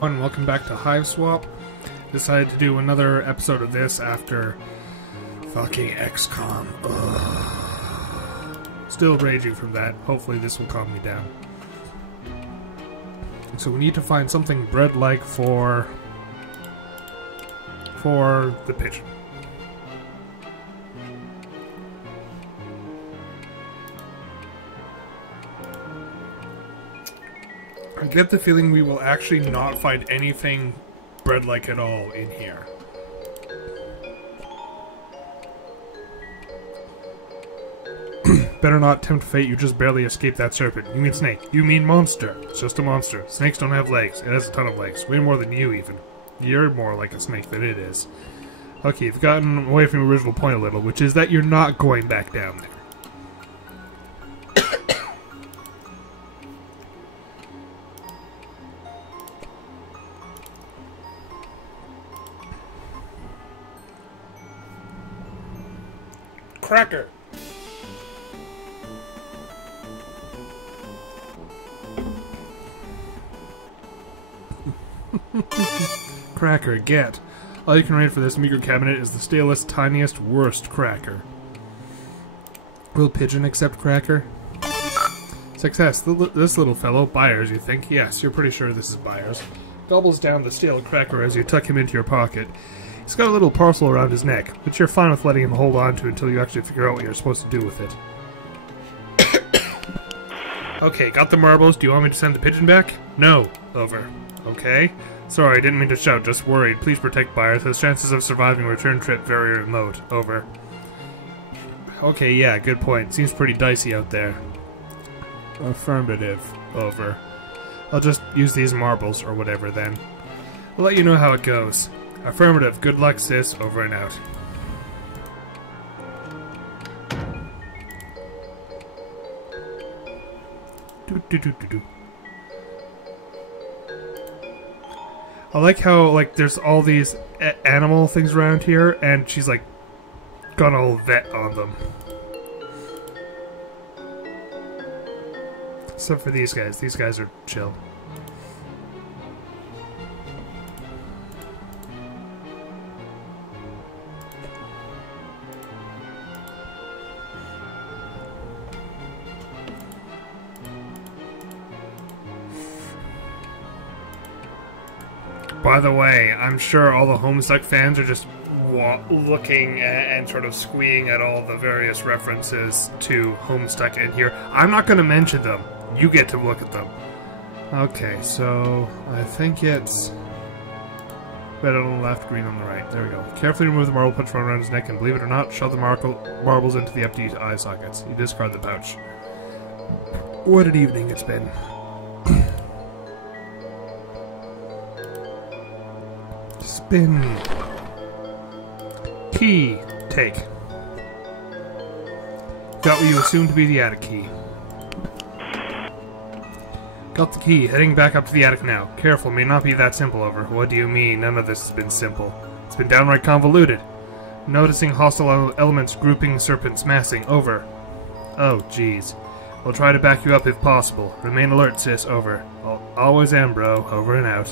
And welcome back to Hiveswap. Decided to do another episode of this after fucking XCOM. Ugh. Still raging from that. Hopefully this will calm me down. So we need to find something bread-like for the pigeon. I get the feeling we will actually not find anything bread-like at all in here. Better not tempt fate, you just barely escaped that serpent. You mean snake. You mean monster. It's just a monster. Snakes don't have legs. It has a ton of legs. Way more than you, even. You're more like a snake than it is. Okay, you've gotten away from your original point a little, which is that you're not going back down there. Cracker! Cracker, get. All you can rate for this meager cabinet is the stalest, tiniest, worst cracker. Will pigeon accept cracker? Success. This little fellow, Byers, you think? Yes, you're pretty sure this is Byers. Gobbles down the stale cracker as you tuck him into your pocket. He's got a little parcel around his neck, which you're fine with letting him hold on to until you actually figure out what you're supposed to do with it. Okay, got the marbles. Do you want me to send the pigeon back? No. Over. Okay. Sorry, I didn't mean to shout, just worried. Please protect Byers. His chances of surviving a return trip very remote. Over. Okay, yeah, good point. Seems pretty dicey out there. Affirmative. Over. I'll just use these marbles, or whatever, then. I'll let you know how it goes. Affirmative. Good luck, sis. Over and out. Do. I like how, like, there's all these animal things around here, and she's, like, got all vet on them. Except for these guys. These guys are chill. By the way, I'm sure all the Homestuck fans are just looking and sort of squeeing at all the various references to Homestuck in here. I'm not going to mention them. You get to look at them. Okay, so I think it's red on the left, green on the right. There we go. Carefully remove the marble pouch from around his neck, and believe it or not, shove the marbles into the empty eye sockets. You discard the pouch. What an evening it's been. Spin. Key. Take. Got what you assume to be the attic key. Got the key. Heading back up to the attic now. Careful, may not be that simple, over. What do you mean? None of this has been simple. It's been downright convoluted. Noticing hostile elements, grouping, serpents, massing, over. Oh, jeez. I'll try to back you up if possible. Remain alert, sis, over. Always am, bro. Over and out.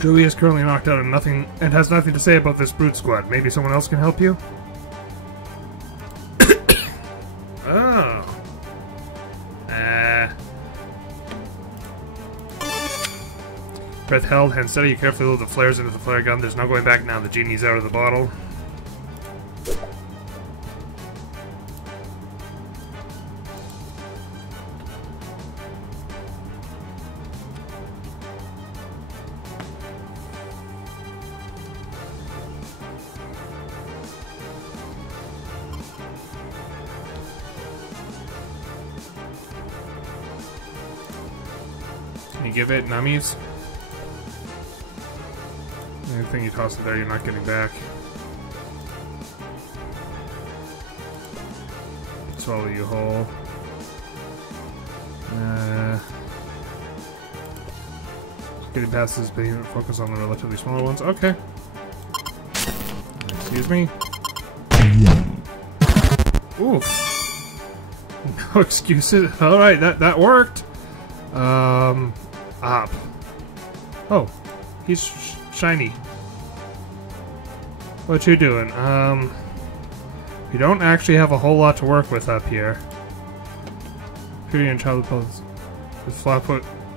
Joey is currently knocked out and has nothing to say about this brute squad. Maybe someone else can help you? Oh. Breath held, hand steady. You carefully load the flares into the flare gun. There's no going back now. The genie's out of the bottle. Can you give it nummies? Anything you toss it there, you're not getting back. Swallow you whole. Getting past this behavior, focus on the relatively smaller ones. Okay. Excuse me. Oof. No excuses. Alright, that worked. Up. Oh. He's shiny. What you doing? We don't actually have a whole lot to work with up here. Beauty and child pose. With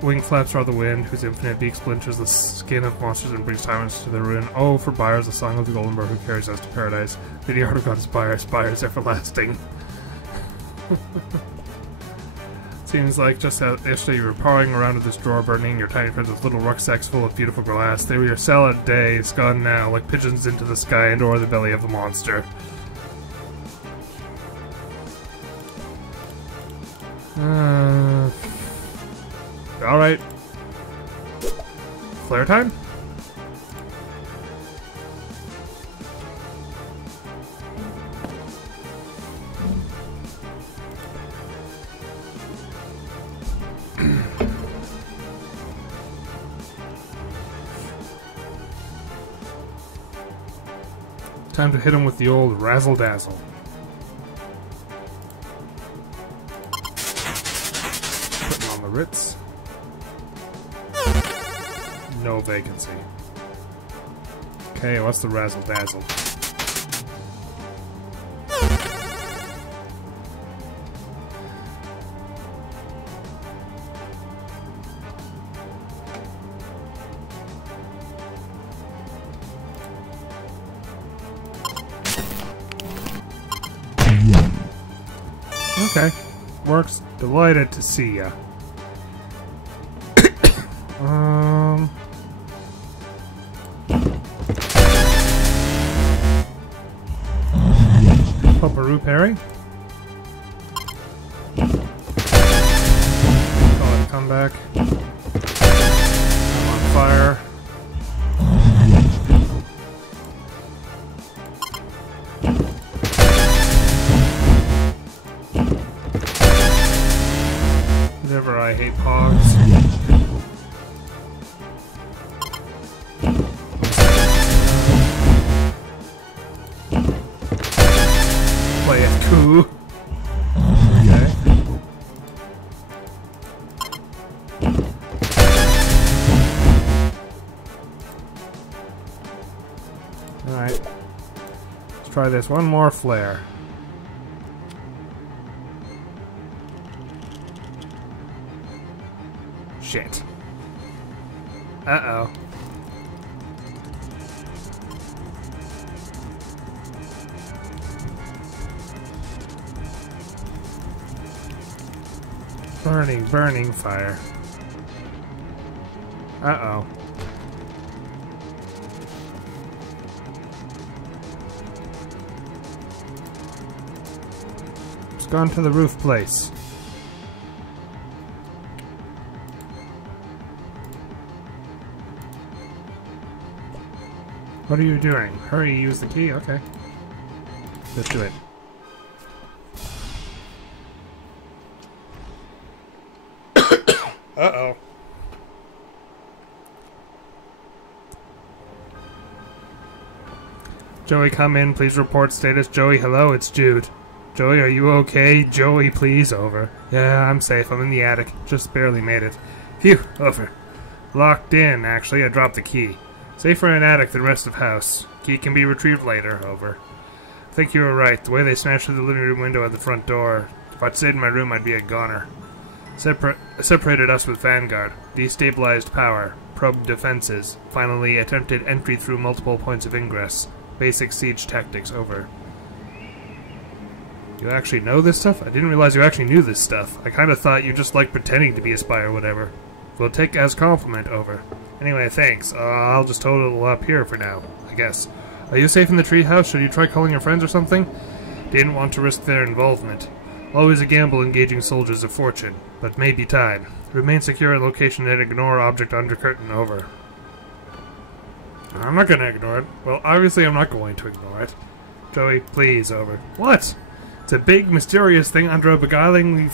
wing flaps are the wind, whose infinite beak splinters the skin of monsters and brings tyrants to their ruin. Oh, for buyers, the song of the golden bird who carries us to paradise. The art of God is buyers everlasting. Seems like just yesterday you were pawing around with this drawer, burning your tiny friends with little rucksacks full of beautiful glass. They were your salad day, it's gone now, like pigeons into the sky and or the belly of a monster. Alright. Flare time? Time to hit him with the old razzle-dazzle. Putting on the Ritz. No vacancy. Okay, what's the razzle-dazzle? Okay. Works. Delighted to see ya. Poparoo parry. Call it comeback. I'm on fire. Never, I hate pogs. Play it cool. Okay. Alright. Let's try this one more flare. Shit. Uh-oh. Burning, burning fire. Uh-oh. It's gone to the roof place. What are you doing? Hurry, use the key? Okay. Let's do it. Uh-oh. Joey, come in. Please report status. Joey, hello, it's Jude. Joey, are you okay? Joey, please, over. Yeah, I'm safe. I'm in the attic. Just barely made it. Phew, over. Locked in, actually. I dropped the key. Safer in attic than rest of house. Key can be retrieved later, over. I think you were right. The way they smashed through the living room window at the front door. If I'd stayed in my room, I'd be a goner. Separated us with Vanguard. Destabilized power. probed defenses. Finally, attempted entry through multiple points of ingress. Basic siege tactics over. You actually know this stuff? I didn't realize you actually knew this stuff. I kinda thought you just liked pretending to be a spy or whatever. We'll take as compliment over. Anyway, thanks. I'll just total up here for now, I guess. Are you safe in the treehouse? Should you try calling your friends or something? Didn't want to risk their involvement. Always a gamble engaging soldiers of fortune, but may be time. Remain secure at location and ignore object under curtain over. I'm not gonna ignore it. Well, obviously I'm not going to ignore it. Joey, please, over. What? It's a big, mysterious thing under a beguilingly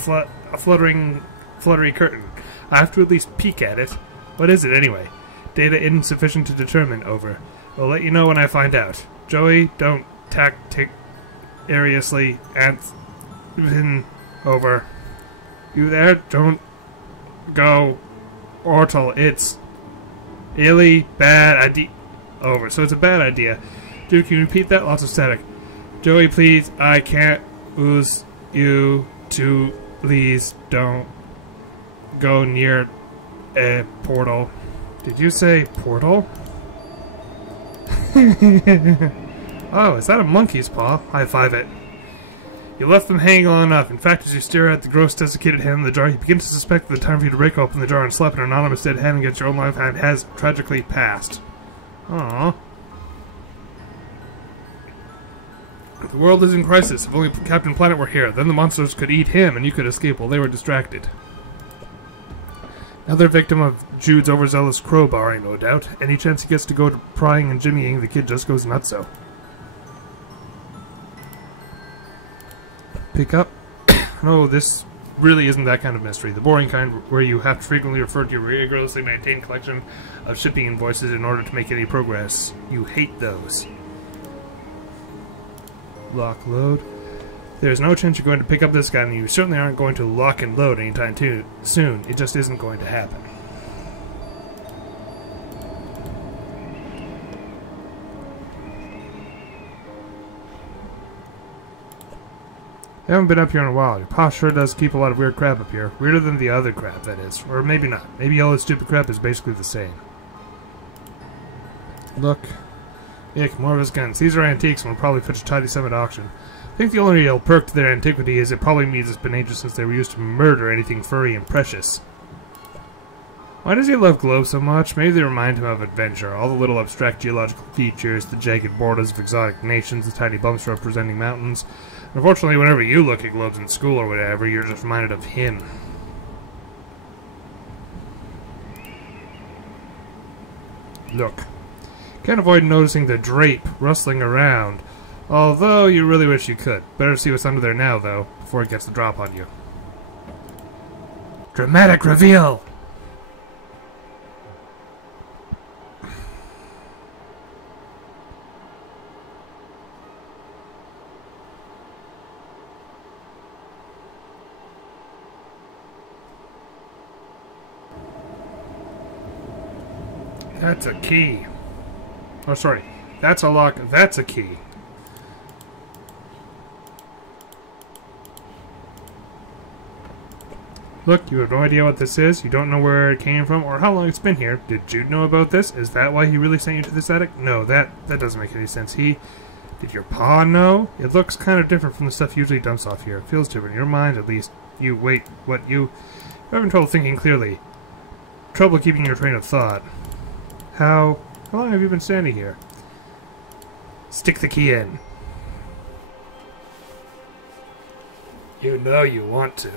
fluttery curtain. I have to at least peek at it. What is it, anyway? Data insufficient to determine, over. I'll let you know when I find out. Joey, don't tactic seriously, over. You there? Don't go. Ortal, it's really bad idea. Over. So it's a bad idea. Dude, can you repeat that? Lots of static. Joey, please, I can't lose you to. Please don't go near a portal. Did you say portal? Oh, is that a monkey's paw? High five it. You left them hanging long enough. In fact, as you stare at the gross, desiccated hand in the jar, you begin to suspect that the time for you to break open the jar and slap an anonymous dead hand against your own life hand has tragically passed. Aww. The world is in crisis. If only Captain Planet were here, then the monsters could eat him and you could escape while they were distracted. Another victim of Jude's overzealous crowbarring, no doubt. Any chance he gets to go to prying and jimmying, the kid just goes nutso. Pick up. No, this really isn't that kind of mystery. The boring kind where you have to frequently refer to your rigorously maintained collection of shipping invoices in order to make any progress. You hate those. Lock, load. There's no chance you're going to pick up this guy, and you certainly aren't going to lock and load anytime soon. It just isn't going to happen. I haven't been up here in a while. Your pa sure does keep a lot of weird crap up here. Weirder than the other crap, that is. Or maybe not. Maybe all the stupid crap is basically the same. Look. Ick, more of his guns. These are antiques and will probably fetch a tidy sum at auction. I think the only real perk to their antiquity is it probably means it's been ages since they were used to murder anything furry and precious. Why does he love globes so much? Maybe they remind him of adventure. All the little abstract geological features, the jagged borders of exotic nations, the tiny bumps representing mountains. Unfortunately, whenever you look at globes in school or whatever, you're just reminded of him. Look. Can't avoid noticing the drape rustling around. Although, you really wish you could. Better see what's under there now, though, before it gets the drop on you. Dramatic reveal! That's a key. Oh, sorry. That's a lock. That's a key. Look, you have no idea what this is. You don't know where it came from or how long it's been here. Did Jude know about this? Is that why he really sent you to this attic? No, that doesn't make any sense. Did your pa know? It looks kind of different from the stuff he usually dumps off here. It feels different. In your mind, at least. You're having trouble thinking clearly. Trouble keeping your train of thought. How long have you been standing here? Stick the key in. You know you want to.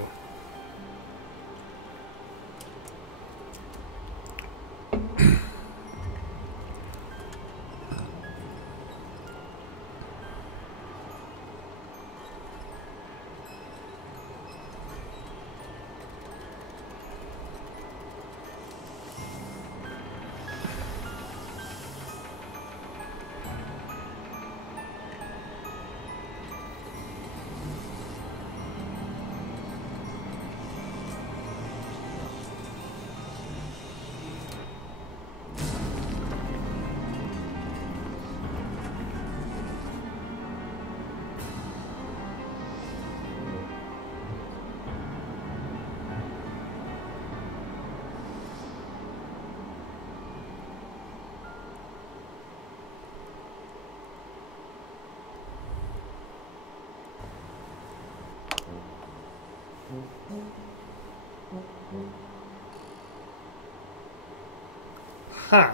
Huh.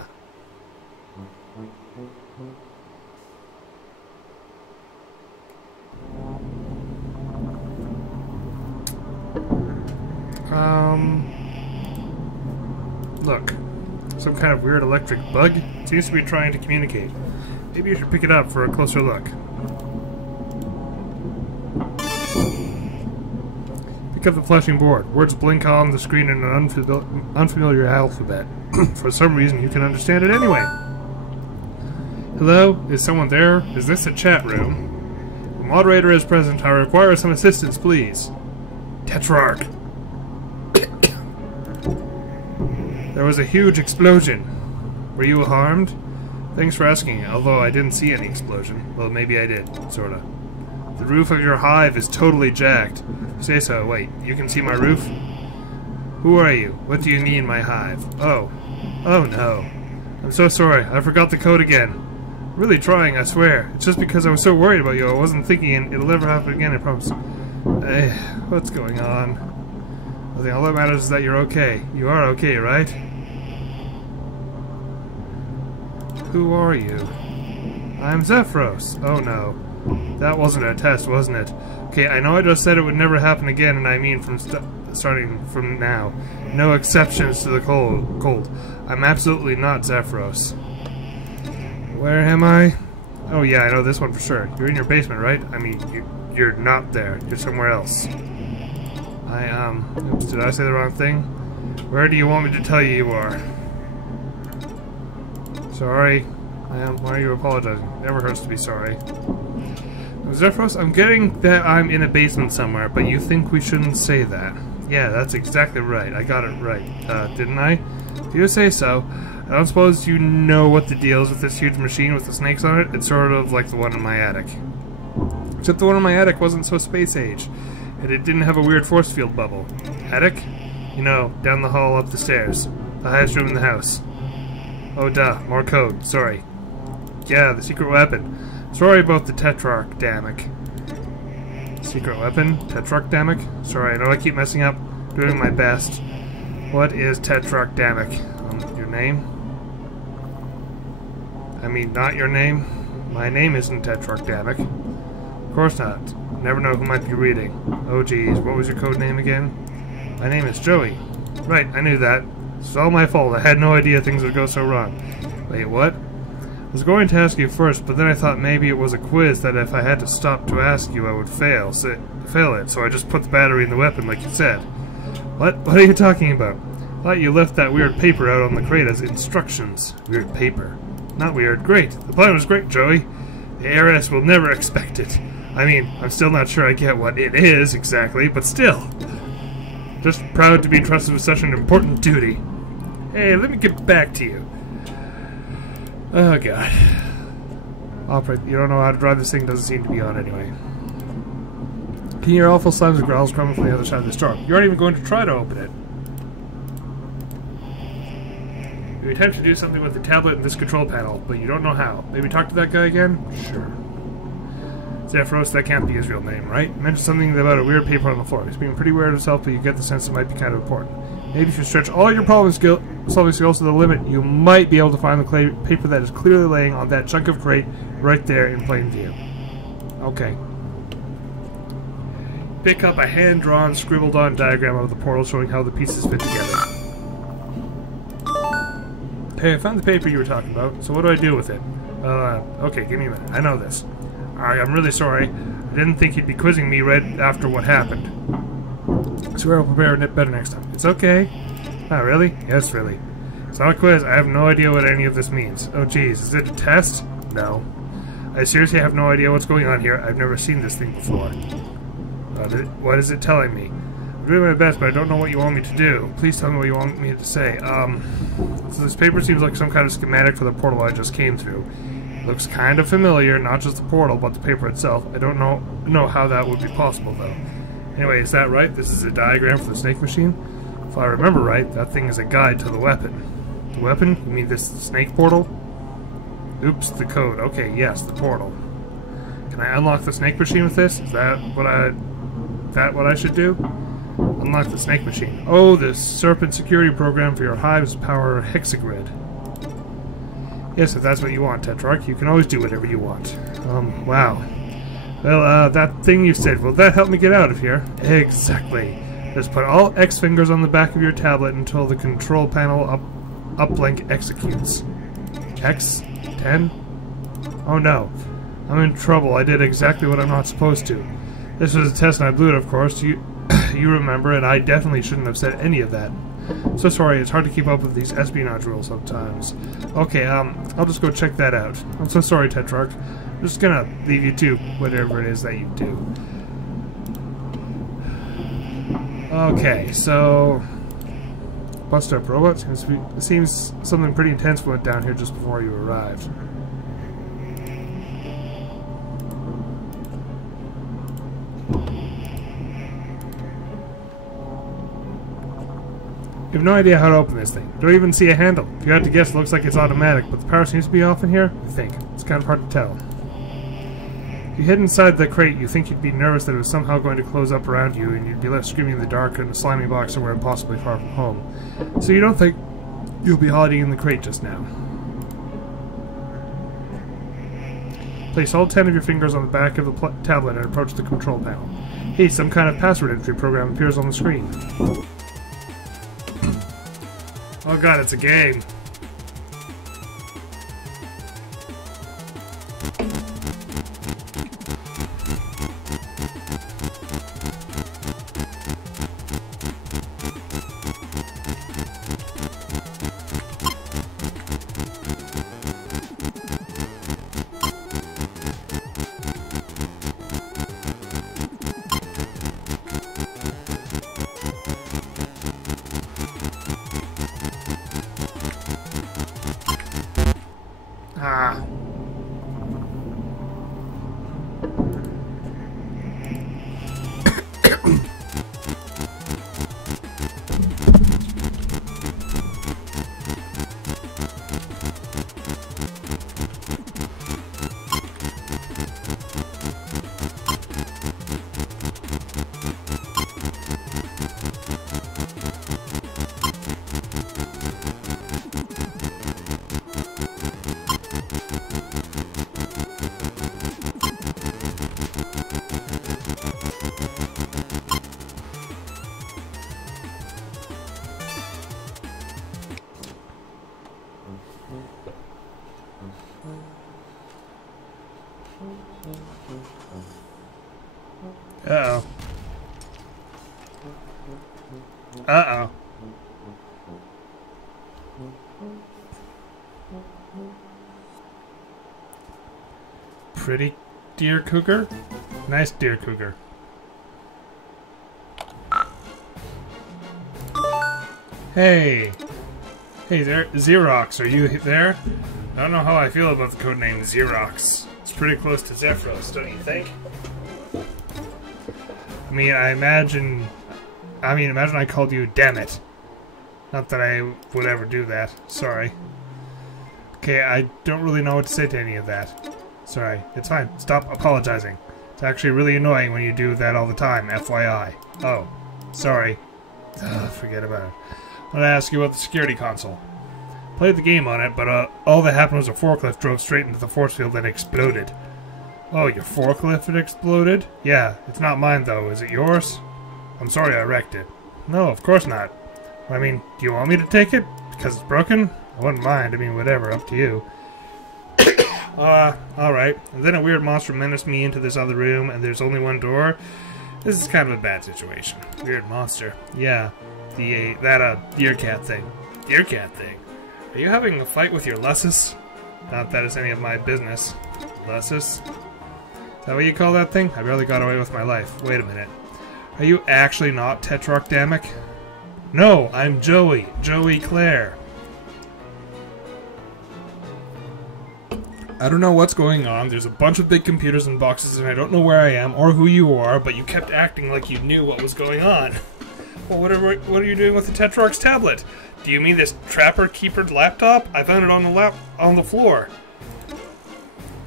Look. Some kind of weird electric bug? It seems to be trying to communicate. Maybe you should pick it up for a closer look. Pick up the flashing board. Words blink on the screen in an unfamiliar alphabet. For some reason, you can understand it anyway. Hello? Is someone there? Is this a chat room? The moderator is present. I require some assistance, please. Tetrarch. There was a huge explosion. Were you harmed? Thanks for asking, although I didn't see any explosion. Well, maybe I did, sorta. The roof of your hive is totally jacked. Say so. Wait, you can see my roof? Who are you? What do you need in my hive? Oh. Oh no. I'm so sorry. I forgot the code again. I'm really trying, I swear. It's just because I was so worried about you. I wasn't thinking it'll never happen again, I promise. What's going on? I think all that matters is that you're okay. You are okay, right? Who are you? I'm Zephyros. Oh no. That wasn't a test, wasn't it? Okay, I know I just said it would never happen again, and I mean from starting from now. No exceptions to the cold. I'm absolutely not Zephyros. Where am I? Oh yeah, I know this one for sure. You're in your basement, right? I mean, you're not there. You're somewhere else. Oops, did I say the wrong thing? Where do you want me to tell you you are? Sorry. Why are you apologizing? Never hurts to be sorry. Zephyros, I'm getting that I'm in a basement somewhere, but you think we shouldn't say that. Yeah, that's exactly right. I got it right. Didn't I? If you say so. I don't suppose you know what the deal is with this huge machine with the snakes on it? It's sort of like the one in my attic. Except the one in my attic wasn't so space age. And it didn't have a weird force field bubble. Attic? You know, down the hall up the stairs. The highest room in the house. Oh duh, more code. Sorry. Yeah, the secret weapon. Sorry about the Tetrarch-damic. Secret weapon? Tetrarch-damic? Sorry, I know I keep messing up. Doing my best. What is Tetrarch-damic? Your name? I mean, not your name? My name isn't Tetrarch-damic. Of course not. Never know who might be reading. Oh geez, what was your code name again? My name is Joey. Right, I knew that. It's all my fault. I had no idea things would go so wrong. Wait, what? I was going to ask you first, but then I thought maybe it was a quiz that if I had to stop to ask you, I would fail it, so I just put the battery in the weapon like you said. What? What are you talking about? I thought you left that weird paper out on the crate as instructions. Weird paper. Not weird. Great. The plan was great, Joey. The ARS will never expect it. I mean, I'm still not sure I get what it is exactly, but still. Just proud to be entrusted with such an important duty. Hey, let me get back to you. Oh god. Operate. You don't know how to drive this thing, doesn't seem to be on anyway. Can you hear awful slimes and growls coming from the other side of the storm? You aren't even going to try to open it. You attempt to do something with the tablet and this control panel, but you don't know how. Maybe talk to that guy again? Sure. Zephyros, that can't be his real name, right? You mentioned something about a weird paper on the floor. He's being pretty weird himself, but you get the sense it might be kind of important. Maybe if you stretch all your problem-solving skills to the limit, you might be able to find the paper that is clearly laying on that chunk of crate right there in plain view. Okay. Pick up a hand-drawn, scribbled-on diagram of the portal showing how the pieces fit together. Hey, I found the paper you were talking about, so what do I do with it? Okay, give me a minute. I know this. I'm really sorry. I didn't think you'd be quizzing me right after what happened. I swear I'll prepare a bit better next time. It's okay. Oh, really? Yes, really. It's not a quiz. I have no idea what any of this means. Oh, geez. Is it a test? No. I seriously have no idea what's going on here. I've never seen this thing before. What is it telling me? I'm doing my best, but I don't know what you want me to do. Please tell me what you want me to say. So this paper seems like some kind of schematic for the portal I just came through. Looks kind of familiar, not just the portal, but the paper itself. I don't know how that would be possible, though. Anyway, is that right? This is a diagram for the snake machine? If I remember right, that thing is a guide to the weapon. The weapon? You mean this snake portal? Oops, the code. Okay, yes, the portal. Can I unlock the snake machine with this? Is that what I should do? Unlock the snake machine. Oh, the serpent security program for your hive's power hexagrid. Yes, if that's what you want, Tetrarch, you can always do whatever you want. Wow. Well, that thing you said, will that help me get out of here? Exactly. Just put all X fingers on the back of your tablet until the control panel uplink executes. X? 10? Oh no. I'm in trouble. I did exactly what I'm not supposed to. This was a test and I blew it, of course. You remember, and I definitely shouldn't have said any of that. So sorry, it's hard to keep up with these espionage rules sometimes. Okay, I'll just go check that out. I'm so sorry, Tetrarch. I'm just gonna leave you to whatever it is that you do. Okay, so... Bust up robots. It seems something pretty intense went down here just before you arrived. You have no idea how to open this thing. Don't even see a handle. If you had to guess, it looks like it's automatic, but the power seems to be off in here. I think. It's kind of hard to tell. If you hid inside the crate, you think you'd be nervous that it was somehow going to close up around you, and you'd be left screaming in the dark in a slimy box somewhere impossibly far from home. So you don't think you'll be hiding in the crate just now. Place all 10 of your fingers on the back of the tablet and approach the control panel. Hey, some kind of password entry program appears on the screen. Oh god, it's a game. Ah. Uh-oh. Uh-oh. Pretty deer cougar? Nice deer cougar. Hey! Hey there, Xerox, are you there? I don't know how I feel about the codename Xerox. It's pretty close to Zephyros, don't you think? Imagine I called you Dammit. Not that I would ever do that. Sorry. Okay, I don't really know what to say to any of that. Sorry. It's fine. Stop apologizing. It's actually really annoying when you do that all the time, FYI. Oh. Sorry. Ugh, forget about it. I want to ask you about the security console. Played the game on it, but all that happened was a forklift drove straight into the force field and exploded. Oh, your forklift exploded? Yeah, it's not mine though. Is it yours? I'm sorry I wrecked it. No, of course not. Do you want me to take it? Because it's broken? I wouldn't mind. Whatever, up to you. Alright. And then a weird monster menaced me into this other room, and there's only one door. This is kind of a bad situation. Weird monster. Yeah. That deer cat thing. Deer cat thing? Are you having a fight with your Lussus? Not that it's any of my business. Lussus? Is that what you call that thing? I barely got away with my life. Wait a minute. Are you actually not Tetrarch Damic? No, I'm Joey. Joey Clare. I don't know what's going on. There's a bunch of big computers and boxes and I don't know where I am or who you are, but you kept acting like you knew what was going on. Well, what are you doing with the Tetrarch's tablet? Do you mean this Trapper-Keeper laptop? I found it on the floor.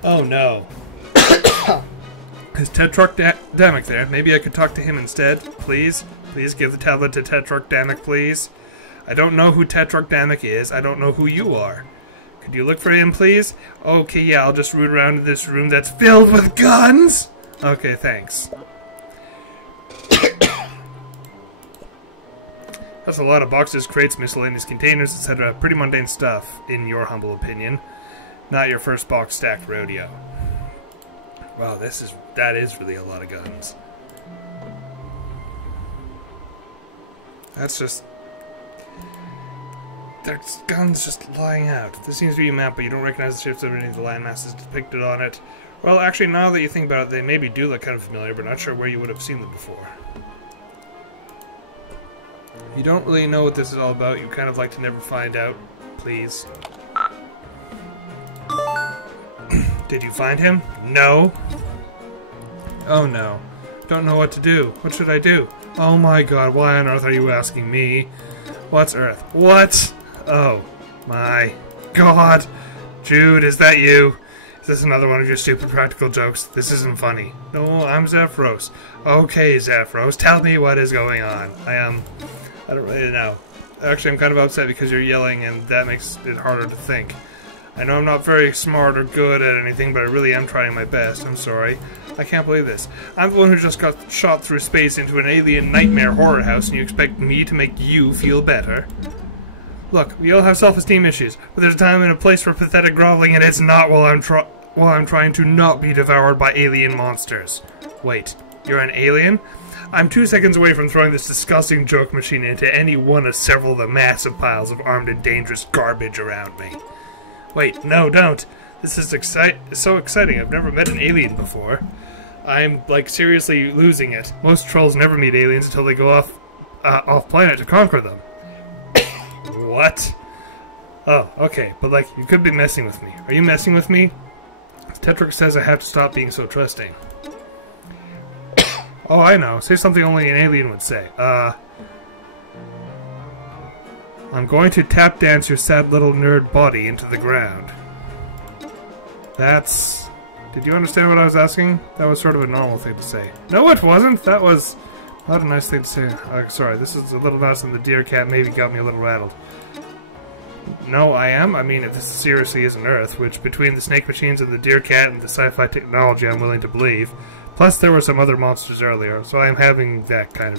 Oh no. Is Tetrarch Damic there? Maybe I could talk to him instead, please? Please give the tablet to Tetrarch Damic, please? I don't know who Tetrarch Damic is. I don't know who you are. Could you look for him, please? Okay, yeah, I'll just root around in this room that's filled with guns! Okay, thanks. That's a lot of boxes, crates, miscellaneous containers, etc. Pretty mundane stuff, in your humble opinion. Not your first box stacked rodeo. Wow, that is really a lot of guns. That's just... There's guns just lying out. This seems to be a map, but you don't recognize the shapes of any of the landmasses depicted on it. Well, actually, now that you think about it, they maybe do look kind of familiar, but not sure where you would have seen them before. You don't really know what this is all about. You kind of like to never find out. Please. Did you find him? No. Oh no. Don't know what to do. What should I do? Oh my god, why on earth are you asking me? What's Earth? What? Oh my god. Jude, is that you? Is this another one of your stupid practical jokes? This isn't funny. No, I'm Zephyros. Okay, Zephyros, tell me what is going on. I don't really know. Actually, I'm kind of upset because you're yelling and that makes it harder to think. I know I'm not very smart or good at anything, but I really am trying my best. I'm sorry. I can't believe this. I'm the one who just got shot through space into an alien nightmare horror house, and you expect me to make you feel better? Look, we all have self-esteem issues, but there's a time and a place for pathetic groveling, and it's not while I'm trying to not be devoured by alien monsters. Wait, you're an alien? I'm 2 seconds away from throwing this disgusting joke machine into any one of several of the massive piles of armed and dangerous garbage around me. Wait, no, don't. This is so exciting. I've never met an alien before. I'm, like, seriously losing it. Most trolls never meet aliens until they go off planet to conquer them. What? Oh, okay, but, like, you could be messing with me. Are you messing with me? Tetrix says I have to stop being so trusting. Oh, I know. Say something only an alien would say. I'm going to tap dance your sad little nerd body into the ground. That's... Did you understand what I was asking? That was sort of a normal thing to say. No, it wasn't! That was not a nice thing to say. Sorry, this is a little nuts and the deer cat maybe got me a little rattled. No, I am. I mean, if this seriously isn't Earth, which between the snake machines and the deer cat and the sci-fi technology I'm willing to believe. Plus, there were some other monsters earlier, so I'm having that kind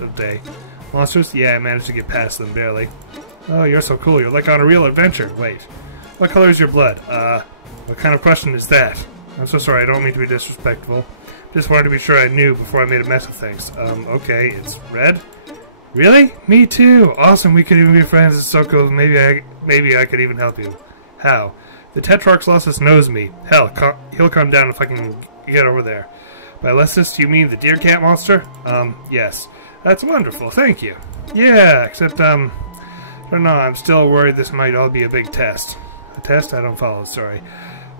of day. Monsters? Yeah, I managed to get past them, barely. Oh, you're so cool. You're like on a real adventure. Wait. What color is your blood? What kind of question is that? I'm so sorry, I don't mean to be disrespectful. Just wanted to be sure I knew before I made a mess of things. Okay, it's red? Really? Me too! Awesome, we could even be friends. It's so cool. Maybe I could even help you. How? The Tetrarch Lossus knows me. Hell, he'll come down if I can get over there. By Lossus, you mean the deer cat monster? Yes. That's wonderful, thank you. Yeah, except, I don't know, I'm still worried this might all be a big test. A test? I don't follow, sorry.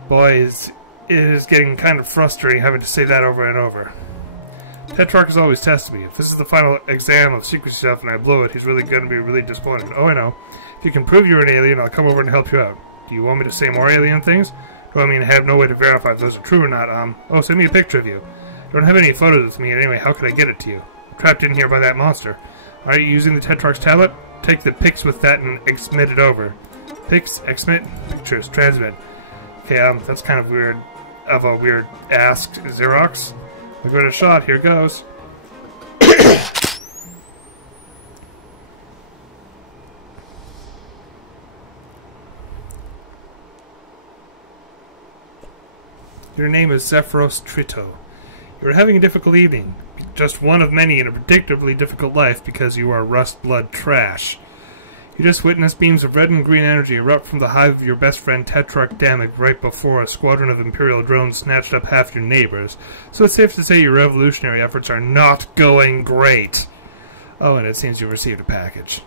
Boy, it is getting kind of frustrating having to say that over and over. Tetrarch has always tested me. If this is the final exam of secrecy stuff and I blow it, he's really going to be really disappointed. Oh, I know. If you can prove you're an alien, I'll come over and help you out. Do you want me to say more alien things? Do I mean I have no way to verify if those are true or not? Oh, send me a picture of you. I don't have any photos with me anyway, how could I get it to you? I'm trapped in here by that monster. Are you using the Tetrarch's tablet? Take the pics with that and exmit it over. Pics, exmit, pictures, transmit. Okay, that's kind of weird. Of a weird ask Xerox. We'll give it a shot, here goes. Your name is Zephyros Trito. You are having a difficult evening. Just one of many in a predictably difficult life because you are rust blood trash. You just witnessed beams of red and green energy erupt from the hive of your best friend Tetrarch Damek right before a squadron of Imperial drones snatched up half your neighbors, so it's safe to say your revolutionary efforts are not going great. Oh, and it seems you've received a package.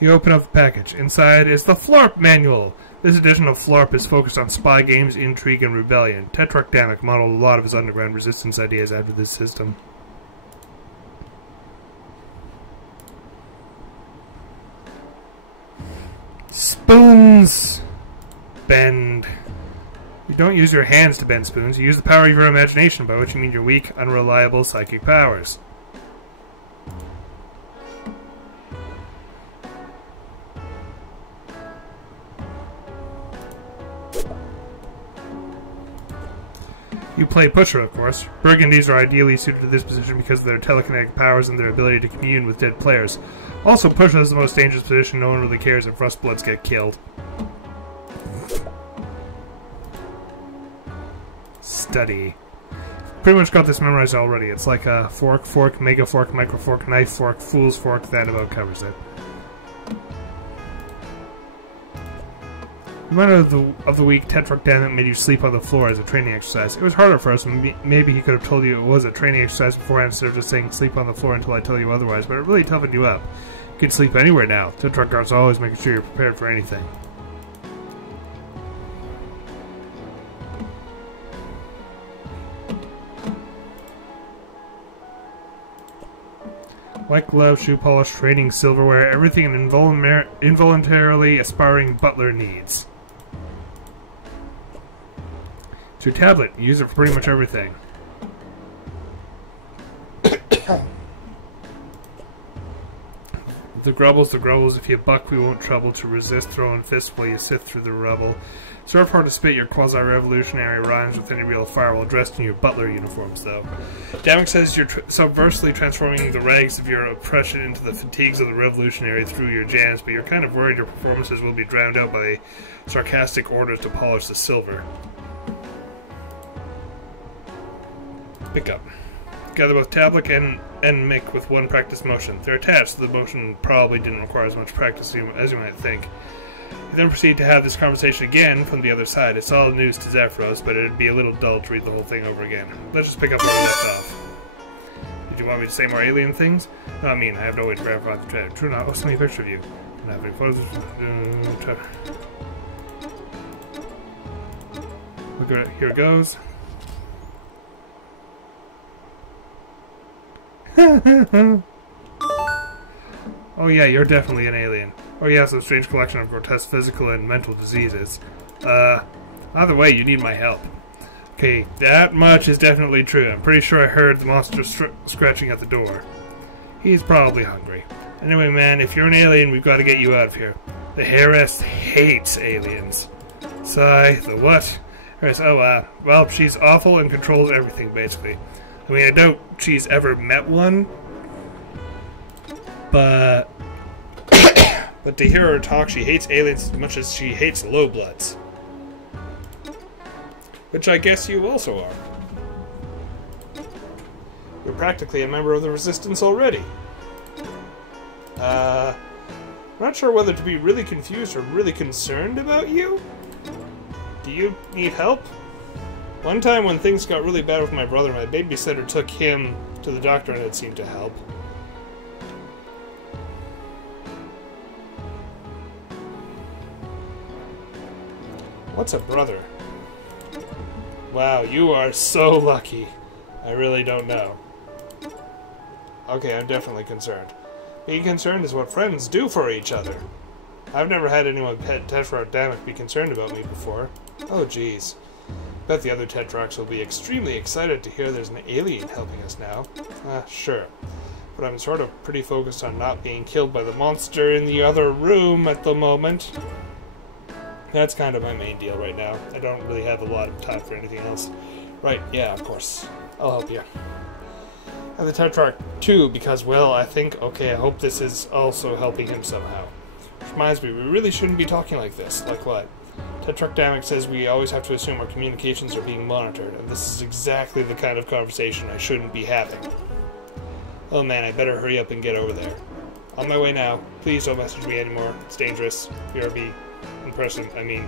You open up the package. Inside is the Flarp Manual. This edition of Flarp is focused on spy games, intrigue, and rebellion. Tetrarch Damek modeled a lot of his underground resistance ideas after this system. Spoons! Bend. You don't use your hands to bend spoons, you use the power of your imagination, by which you mean your weak, unreliable psychic powers. You play Pusher, of course. Burgundies are ideally suited to this position because of their telekinetic powers and their ability to commune with dead players. Also, Pusher is the most dangerous position. No one really cares if Rustbloods get killed. Study. Pretty much got this memorized already. It's like a fork, fork, mega fork, micro fork, knife fork, fool's fork. That about covers it. Reminder of the week, Tetrarch Dammit made you sleep on the floor as a training exercise. It was harder for us, and maybe he could have told you it was a training exercise beforehand instead of just saying sleep on the floor until I tell you otherwise, but it really toughened you up. You can sleep anywhere now. Tetrarch guards always making sure you're prepared for anything. White gloves, shoe polish, training silverware, everything an involuntarily aspiring butler needs. It's your tablet. You use it for pretty much everything. The grubbles, the grubbles. If you buck, we won't trouble to resist throwing fists while you sift through the rubble. Serve hard to spit your quasi-revolutionary rhymes with any real fire while dressed in your butler uniforms, though. Damek says you're subversely transforming the rags of your oppression into the fatigues of the revolutionary through your jams, but you're kind of worried your performances will be drowned out by sarcastic orders to polish the silver. Pick up. Gather both tablet and mic with one practice motion. They're attached, so the motion probably didn't require as much practice as you might think. You then proceed to have this conversation again from the other side. It's all news to Zephyros, but it'd be a little dull to read the whole thing over again. Let's just pick up where we left off. Did you want me to say more alien things? No, I mean, I have no way to verify the trend. True not. I'll send me a picture of you. I don't have any photos. Here it goes. Oh yeah, you're definitely an alien. Oh yeah, some strange collection of grotesque physical and mental diseases. Either way, you need my help. Okay, that much is definitely true. I'm pretty sure I heard the monster scratching at the door. He's probably hungry. Anyway, man, if you're an alien, we've got to get you out of here. The Heiress hates aliens. Sigh, the what? Heiress, well, she's awful and controls everything, basically. I mean, I doubt she's ever met one, but to hear her talk, she hates aliens as much as she hates lowbloods. Which I guess you also are. You're practically a member of the Resistance already. I'm not sure whether to be really confused or really concerned about you. Do you need help? One time when things got really bad with my brother, my babysitter took him to the doctor and it seemed to help. What's a brother? Wow, you are so lucky. I really don't know. Okay, I'm definitely concerned. Being concerned is what friends do for each other. I've never had anyone pet Tetrarch Damek be concerned about me before. Oh jeez. Bet the other Tetrarchs will be extremely excited to hear there's an alien helping us now. Sure. But I'm sort of pretty focused on not being killed by the monster in the other room at the moment. That's kind of my main deal right now. I don't really have a lot of time for anything else. Right, yeah, of course. I'll help you. And the Tetrarch too, because, well, I think, okay, I hope this is also helping him somehow. Which reminds me, we really shouldn't be talking like this. Like what? Tetrarch Damek says we always have to assume our communications are being monitored, and this is exactly the kind of conversation I shouldn't be having. Oh man, I better hurry up and get over there. On my way now. Please don't message me anymore. It's dangerous. BRB. In person, I mean.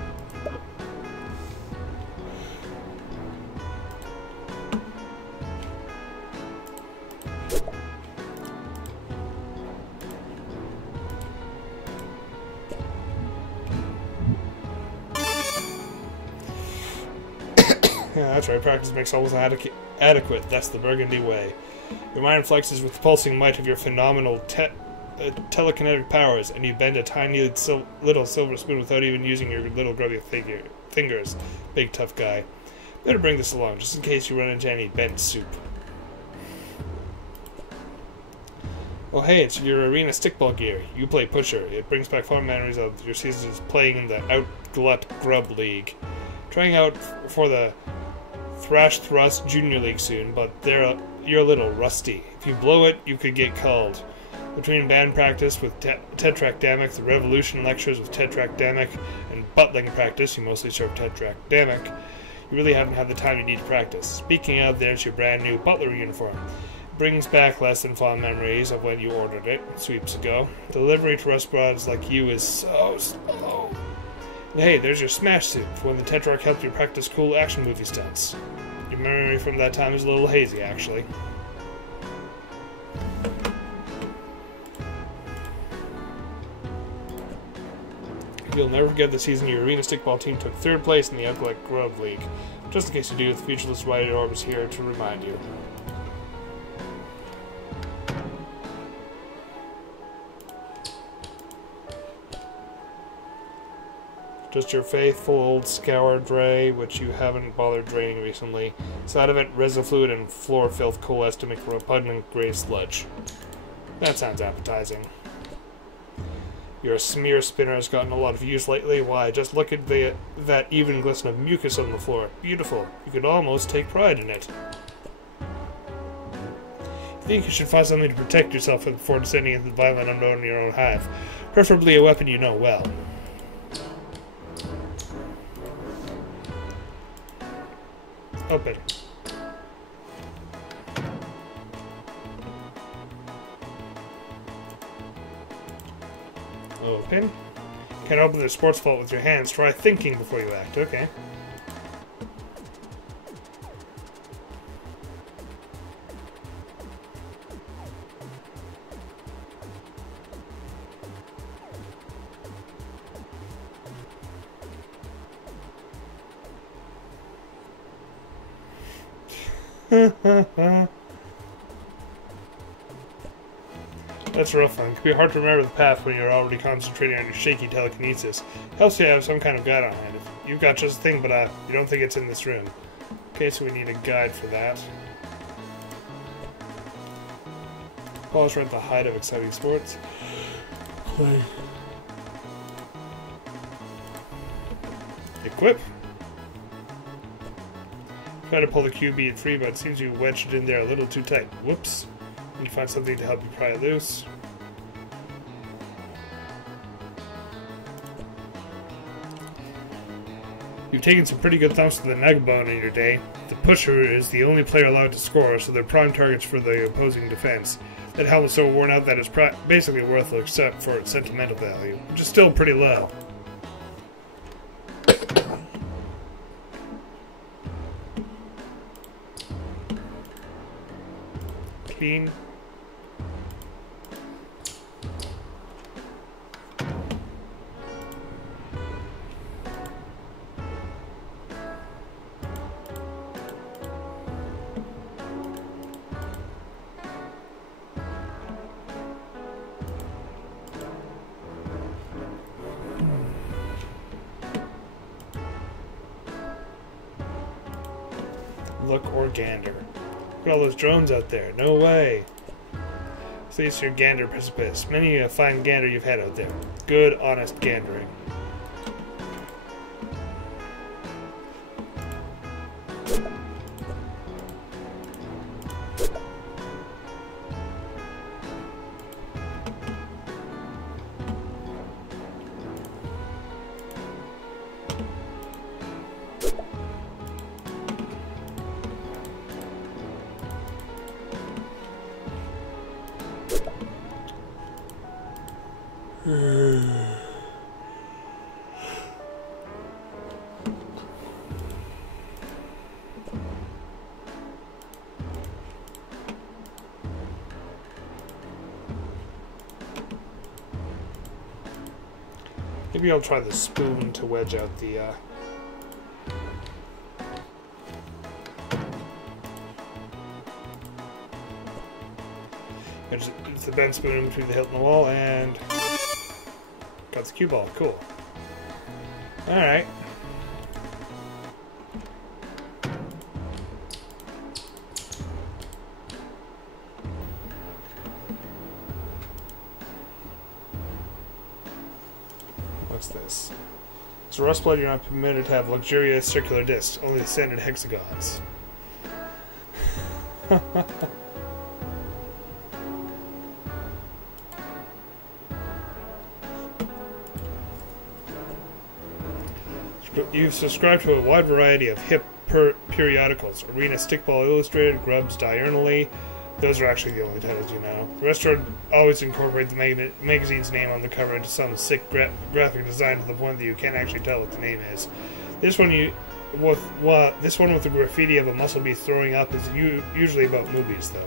Yeah, that's right. Practice makes always adequate. That's the Burgundy way. Your mind flexes with the pulsing might of your phenomenal telekinetic powers, and you bend a tiny little silver spoon without even using your little grubby fingers. Big tough guy. Better bring this along, just in case you run into any bent soup. Oh hey, it's your arena stickball gear. You play Pusher. It brings back fond memories of your seasons playing in the Outglut Grub League. Trying out for the Thrash Thrust Junior League soon, but you're a little rusty. If you blow it, you could get called. Between band practice with Tetractamic, the Revolution lectures with Tetractamic, and buttling practice, you mostly serve Tetractamic, you really haven't had the time you need to practice. Speaking of, there's your brand new butler uniform. It brings back less than fond memories of when you ordered it sweeps ago. Delivery to us broads like you is so slow. And hey, there's your smash suit for when the Tetrarch helped you practice cool action movie stunts. Your memory from that time is a little hazy, actually. You'll never forget the season your arena stickball team took 3rd place in the Ugly Grove League. Just in case you do, the featureless White Orb is here to remind you. Just your faithful old scour dray, which you haven't bothered draining recently. Side of it, resin fluid and floor filth coalesced to make a repugnant gray sludge. That sounds appetizing. Your smear spinner has gotten a lot of use lately. Why, just look at that even glisten of mucus on the floor. Beautiful. You could almost take pride in it. You think you should find something to protect yourself before descending into the violent unknown in your own hive. Preferably a weapon you know well. Open. Open. Can't open the sports vault with your hands. Try thinking before you act. Okay. That's a rough one. It can be hard to remember the path when you're already concentrating on your shaky telekinesis. Helps you have some kind of guide on hand. You've got just a thing, but you don't think it's in this room. Okay, so we need a guide for that. Pause right at the height of exciting sports. Play. Equip. Try to pull the Q bead free, but it seems you wedged it in there a little too tight. Whoops. Need to find something to help you pry it loose. You've taken some pretty good thumps to the Nagabone in your day. The Pusher is the only player allowed to score, so they're prime targets for the opposing defense. That helmet's so worn out that it's basically worthless except for its sentimental value, which is still pretty low. Clean. Look or gander. Look at all those drones out there. No way. So it's your gander precipice. Many a fine gander you've had out there. Good, honest gandering. Maybe I'll try the spoon to wedge out the, It's the bent spoon in between the hilt and the wall, and got the cue ball. Cool. Alright. What's this? As a rust blood, you're not permitted to have luxurious circular discs, only the standard hexagons. You've subscribed to a wide variety of hip periodicals. Arena Stickball Illustrated, Grubs Diurnally. Those are actually the only titles you know. The rest are always incorporate the magazine's name on the cover into some sick graphic design to the point that you can't actually tell what the name is. This one with the graffiti of a muscle beast throwing up is usually about movies, though.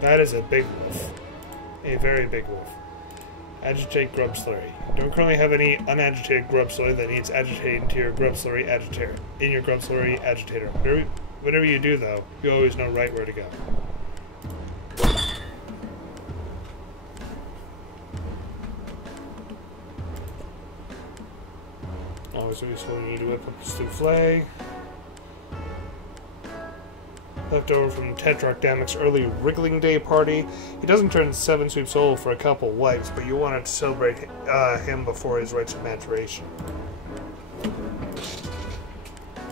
That is a big wolf. A very big wolf. Agitate grub slurry. Don't currently have any unagitated grub slurry that needs agitated into your grub slurry agitator. In your grub slurry agitator. Whatever you do, though, you always know right where to go. Always useful when you need to whip up the souffle. Left over from Tetrock Damek's early Wriggling Day party. He doesn't turn 7 sweeps old for a couple wipes, but you wanted to celebrate him before his rites of maturation.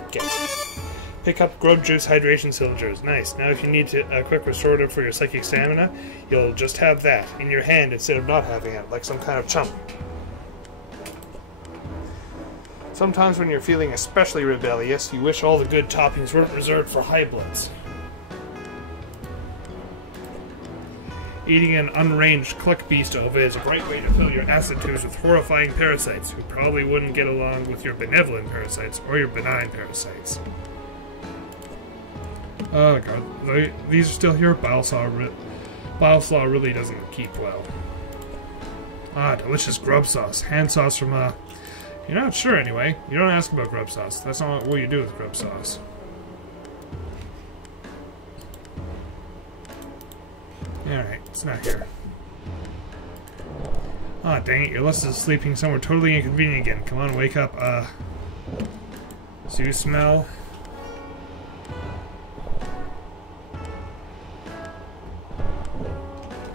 Okay. Pick up Grub Juice Hydration Cylinders. Nice. Now if you need a quick restorative for your psychic stamina, you'll just have that in your hand instead of not having it, like some kind of chump. Sometimes when you're feeling especially rebellious, you wish all the good toppings weren't reserved for high bloods. Eating an unranged cluck beast ova is a great way to fill your acid tubes with horrifying parasites who probably wouldn't get along with your benevolent parasites or your benign parasites. Oh god, these are still here. Bile really doesn't keep well. Ah, delicious grub sauce. Hand sauce from You're not sure anyway. You don't ask about grub sauce. That's not what you do with grub sauce. Alright, it's not here. Ah, dang it, your list is sleeping somewhere totally inconvenient again. Come on, wake up. So you smell?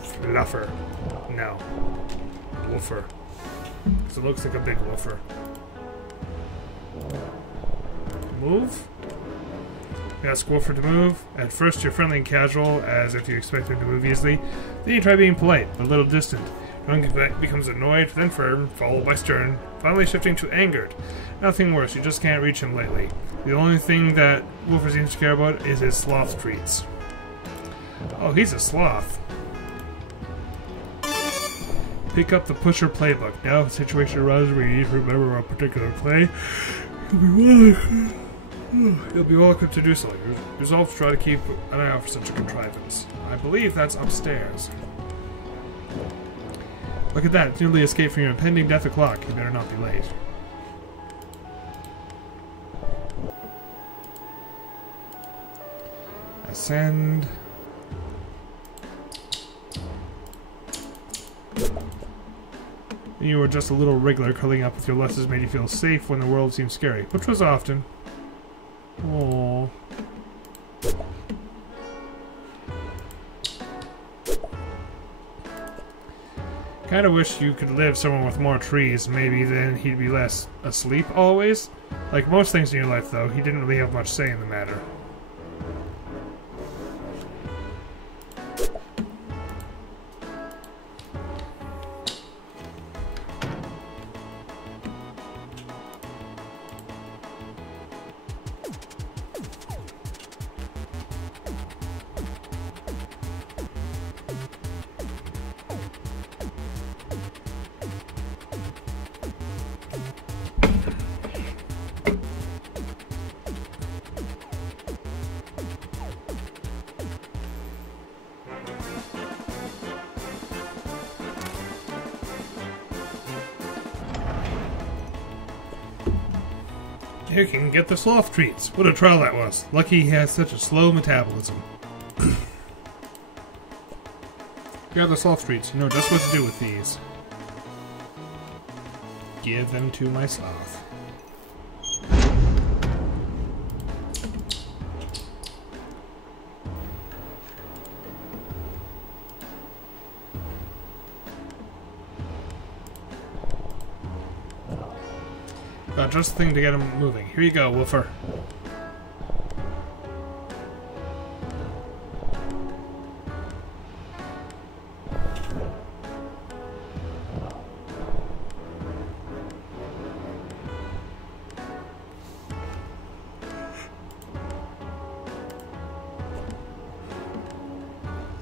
Fluffer. No. Woofer. Because it looks like a big woofer. Move? Ask Woofer to move. At first you're friendly and casual, as if you expect him to move easily. Then you try being polite, but a little distant. Drunk becomes annoyed, then firm, followed by stern, finally shifting to angered. Nothing worse, you just can't reach him lately. The only thing that Woofer seems to care about is his sloth treats. Oh, he's a sloth. Pick up the Pusher Playbook. Now, if a situation arises where you need to remember a particular play, you'll be well equipped to do so. Resolve to try to keep an eye out for such a contrivance. I believe that's upstairs. Look at that, it's nearly escaped from your impending death o'clock. You better not be late. Ascend. You were just a little wriggler curling up with your lessons made you feel safe when the world seemed scary, which was often. Aww. Kinda wish you could live somewhere with more trees, maybe then he'd be less asleep always. Like most things in your life though, he didn't really have much say in the matter. You can get the sloth treats. What a trial that was. Lucky he has such a slow metabolism. Grab the sloth treats. You know just what to do with these. give them to my sloth. Got just the thing to get him moving. Here you go, Woofer.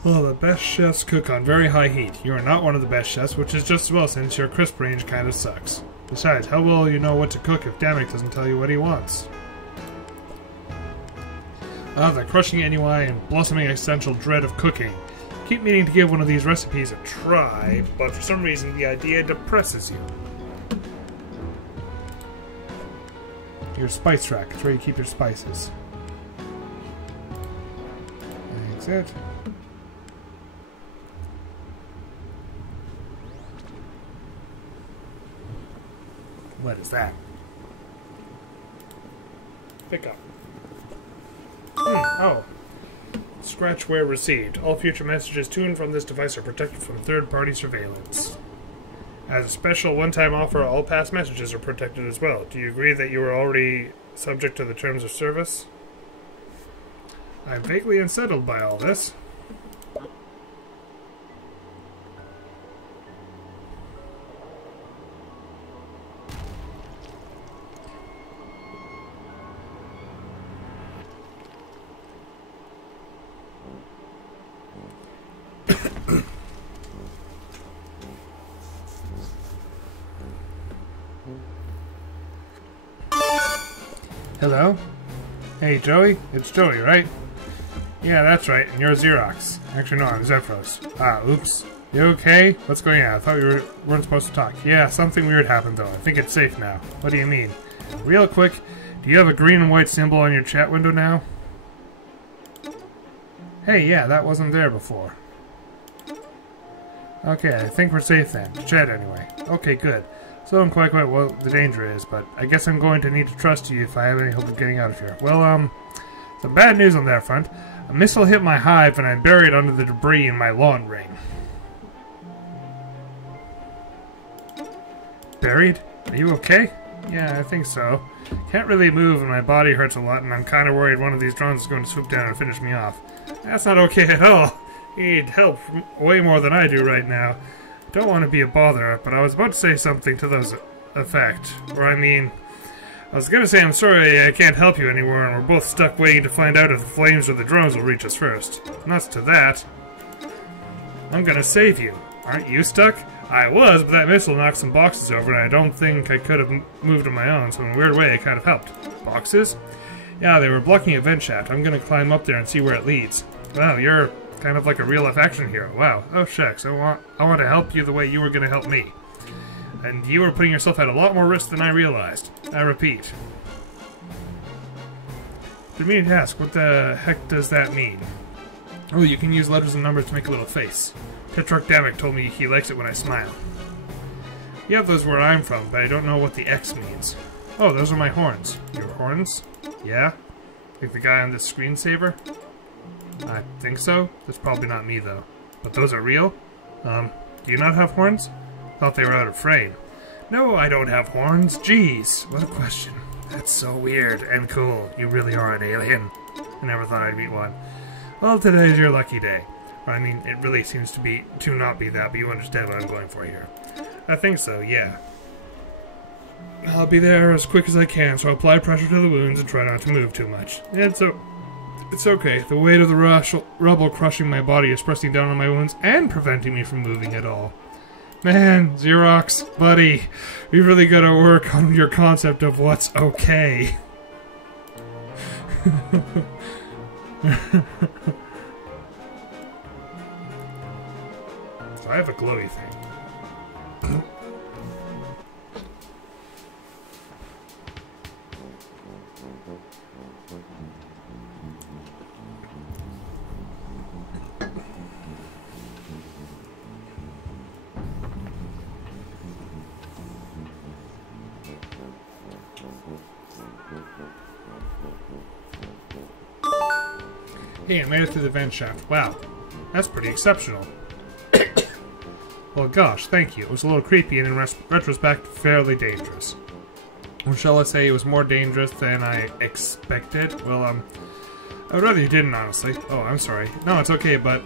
Well, the best chefs cook on very high heat. You are not one of the best chefs, which is just as well since your crisp range kind of sucks. Besides, how will you know what to cook if Damek doesn't tell you what he wants? Ah, the crushing ennui and blossoming existential dread of cooking. Keep meaning to give one of these recipes a try, but for some reason the idea depresses you. Your spice rack, it's where you keep your spices. Exit. What is that? Pick up. Oh. Scratch where received. All future messages to and from this device are protected from third-party surveillance. As a special one-time offer, all past messages are protected as well. Do you agree that you are already subject to the terms of service? I'm vaguely unsettled by all this. Hello? Hey, Joey? It's Joey, right? Yeah, that's right, and you're Xerox. Actually, no, I'm Zephyros. Ah, oops. You okay? What's going on? I thought we weren't supposed to talk. Yeah, something weird happened, though. I think it's safe now. What do you mean? Real quick, do you have a green and white symbol on your chat window now? Hey, yeah, that wasn't there before. Okay, I think we're safe then. Chat anyway. Okay, good. So I'm quite what the danger is, but I guess I'm going to need to trust you if I have any hope of getting out of here. Well, some bad news on that front. A missile hit my hive and I'm buried under the debris in my lawn ring. Buried? Are you okay? Yeah, I think so. Can't really move and my body hurts a lot and I'm kind of worried one of these drones is going to swoop down and finish me off. That's not okay at all. You need help way more than I do right now. Don't want to be a bother, but I was about to say something to those effect. Or I mean, I was gonna say I'm sorry I can't help you anymore and we're both stuck waiting to find out if the flames or the drones will reach us first. Nuts to that. I'm gonna save you. Aren't you stuck? I was, but that missile knocked some boxes over and I don't think I could have moved on my own, so in a weird way it kind of helped. Boxes? Yeah, they were blocking a vent shaft. I'm gonna climb up there and see where it leads. Wow, you're kind of like a real-life action hero. Wow. Oh, shucks. I want to help you the way you were going to help me. And you were putting yourself at a lot more risk than I realized. I repeat. Didn't mean to ask, what the heck does that mean? Oh, you can use letters and numbers to make a little face. Tetrarch Damek told me he likes it when I smile. You have those where I'm from, but I don't know what the X means. Oh, those are my horns. Your horns? Yeah? Like the guy on this screensaver? I think so. That's probably not me, though. But those are real? Do you not have horns? Thought they were out of frame. No, I don't have horns. Jeez, what a question. That's so weird and cool. You really are an alien. I never thought I'd meet one. Well, today's your lucky day. I mean, it really seems to not be that, but you understand what I'm going for here. I think so, yeah. I'll be there as quick as I can, so I'll apply pressure to the wounds and try not to move too much. It's okay. The weight of the rubble crushing my body is pressing down on my wounds and preventing me from moving at all. Man, Xerox, buddy, we've really got to work on your concept of what's okay. So I have a glowy thing. Hey, I made it through the vent shaft. Wow, that's pretty exceptional. Well, gosh, thank you. It was a little creepy and in retrospect, fairly dangerous. Or shall I say it was more dangerous than I expected? Well, I would rather you didn't, honestly. Oh, I'm sorry. No, it's okay, but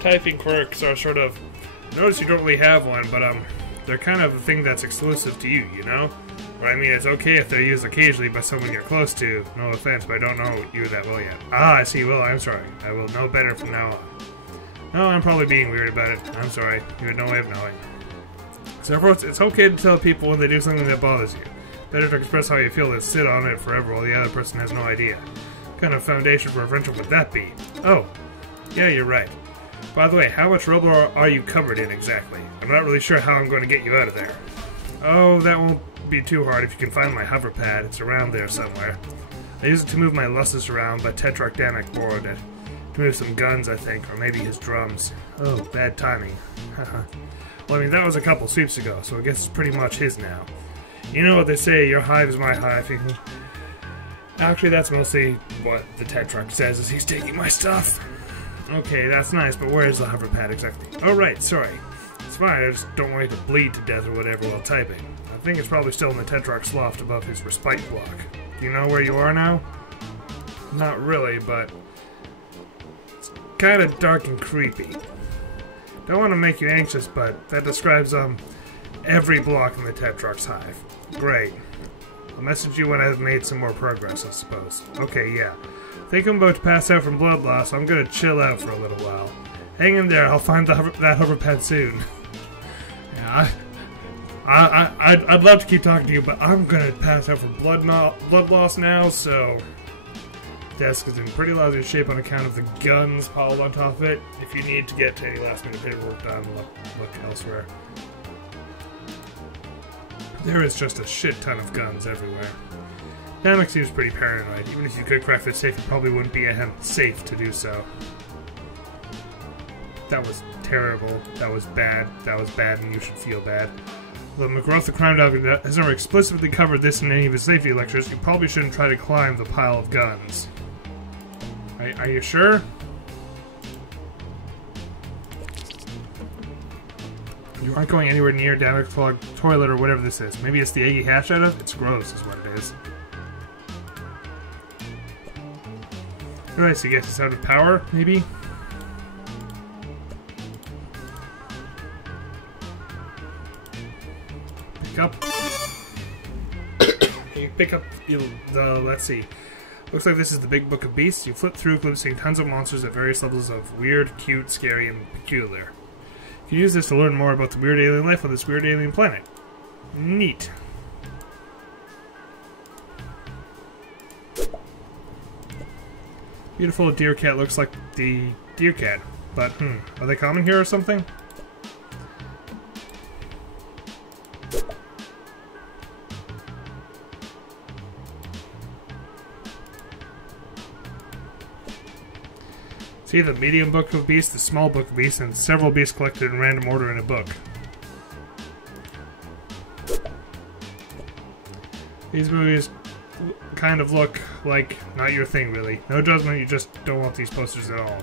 typing quirks are sort of... Notice you don't really have one, but, they're kind of a thing that's exclusive to you, you know? But I mean, it's okay if they're used occasionally by someone you're close to. No offense, but I don't know you that well yet. Ah, I see. Well, I'm sorry. I will know better from now on. No, I'm probably being weird about it. I'm sorry. You had no way of knowing. So it's okay to tell people when they do something that bothers you. Better to express how you feel than sit on it forever while the other person has no idea. What kind of foundation for a friendship would that be? Oh, yeah, you're right. By the way, how much rubble are you covered in exactly? I'm not really sure how I'm going to get you out of there. Oh, that won't be too hard if you can find my hover pad. It's around there somewhere. I use it to move my Lussus around, but Tetrakdamek borrowed it. To move some guns, I think, or maybe his drums. Oh, bad timing. Well, I mean, that was a couple sweeps ago, so I guess it's pretty much his now. You know what they say, your hive is my hive. Actually, that's mostly what the Tetrak says, is he's taking my stuff. Okay, that's nice, but where is the hover pad exactly? Oh, right, sorry. It's fine, I just don't want you to bleed to death or whatever while typing. I think it's probably still in the Tetrak's loft above his respite block. Do you know where you are now? Not really, but... kind of dark and creepy. Don't want to make you anxious, but that describes, every block in the Tetrak's hive. Great. I'll message you when I've made some more progress, I suppose. Okay, yeah. Think I'm about to pass out from blood loss, so I'm gonna chill out for a little while. Hang in there, I'll find that hover pad soon. Yeah, I'd love to keep talking to you, but I'm gonna pass out from blood loss now, so... Desk is in pretty lousy shape on account of the guns piled on top of it. If you need to get any last minute paperwork done, look elsewhere. There is just a shit ton of guns everywhere. Damek seems pretty paranoid. Even if you could crack the safe, it probably wouldn't be safe to do so. That was terrible. That was bad. That was bad, and you should feel bad. Though McGrath, the crime dog, has never explicitly covered this in any of his safety lectures, you probably shouldn't try to climb the pile of guns. Are you sure? You aren't going anywhere near Damek's toilet or whatever this is. Maybe it's the egg he hatched out of? It's gross, is what it is. Nice, I guess it's out of power, maybe? Pick up. You pick up let's see. Looks like this is the Big Book of Beasts. You flip through, glimpsing tons of monsters at various levels of weird, cute, scary, and peculiar. You can use this to learn more about the weird alien life on this weird alien planet. Neat. Beautiful deer cat looks like the deer cat, but are they common here or something? See the medium book of beasts, the small book of beasts, and several beasts collected in random order in a book. These movies kind of look like not your thing, really. No judgment, you just don't want these posters at all.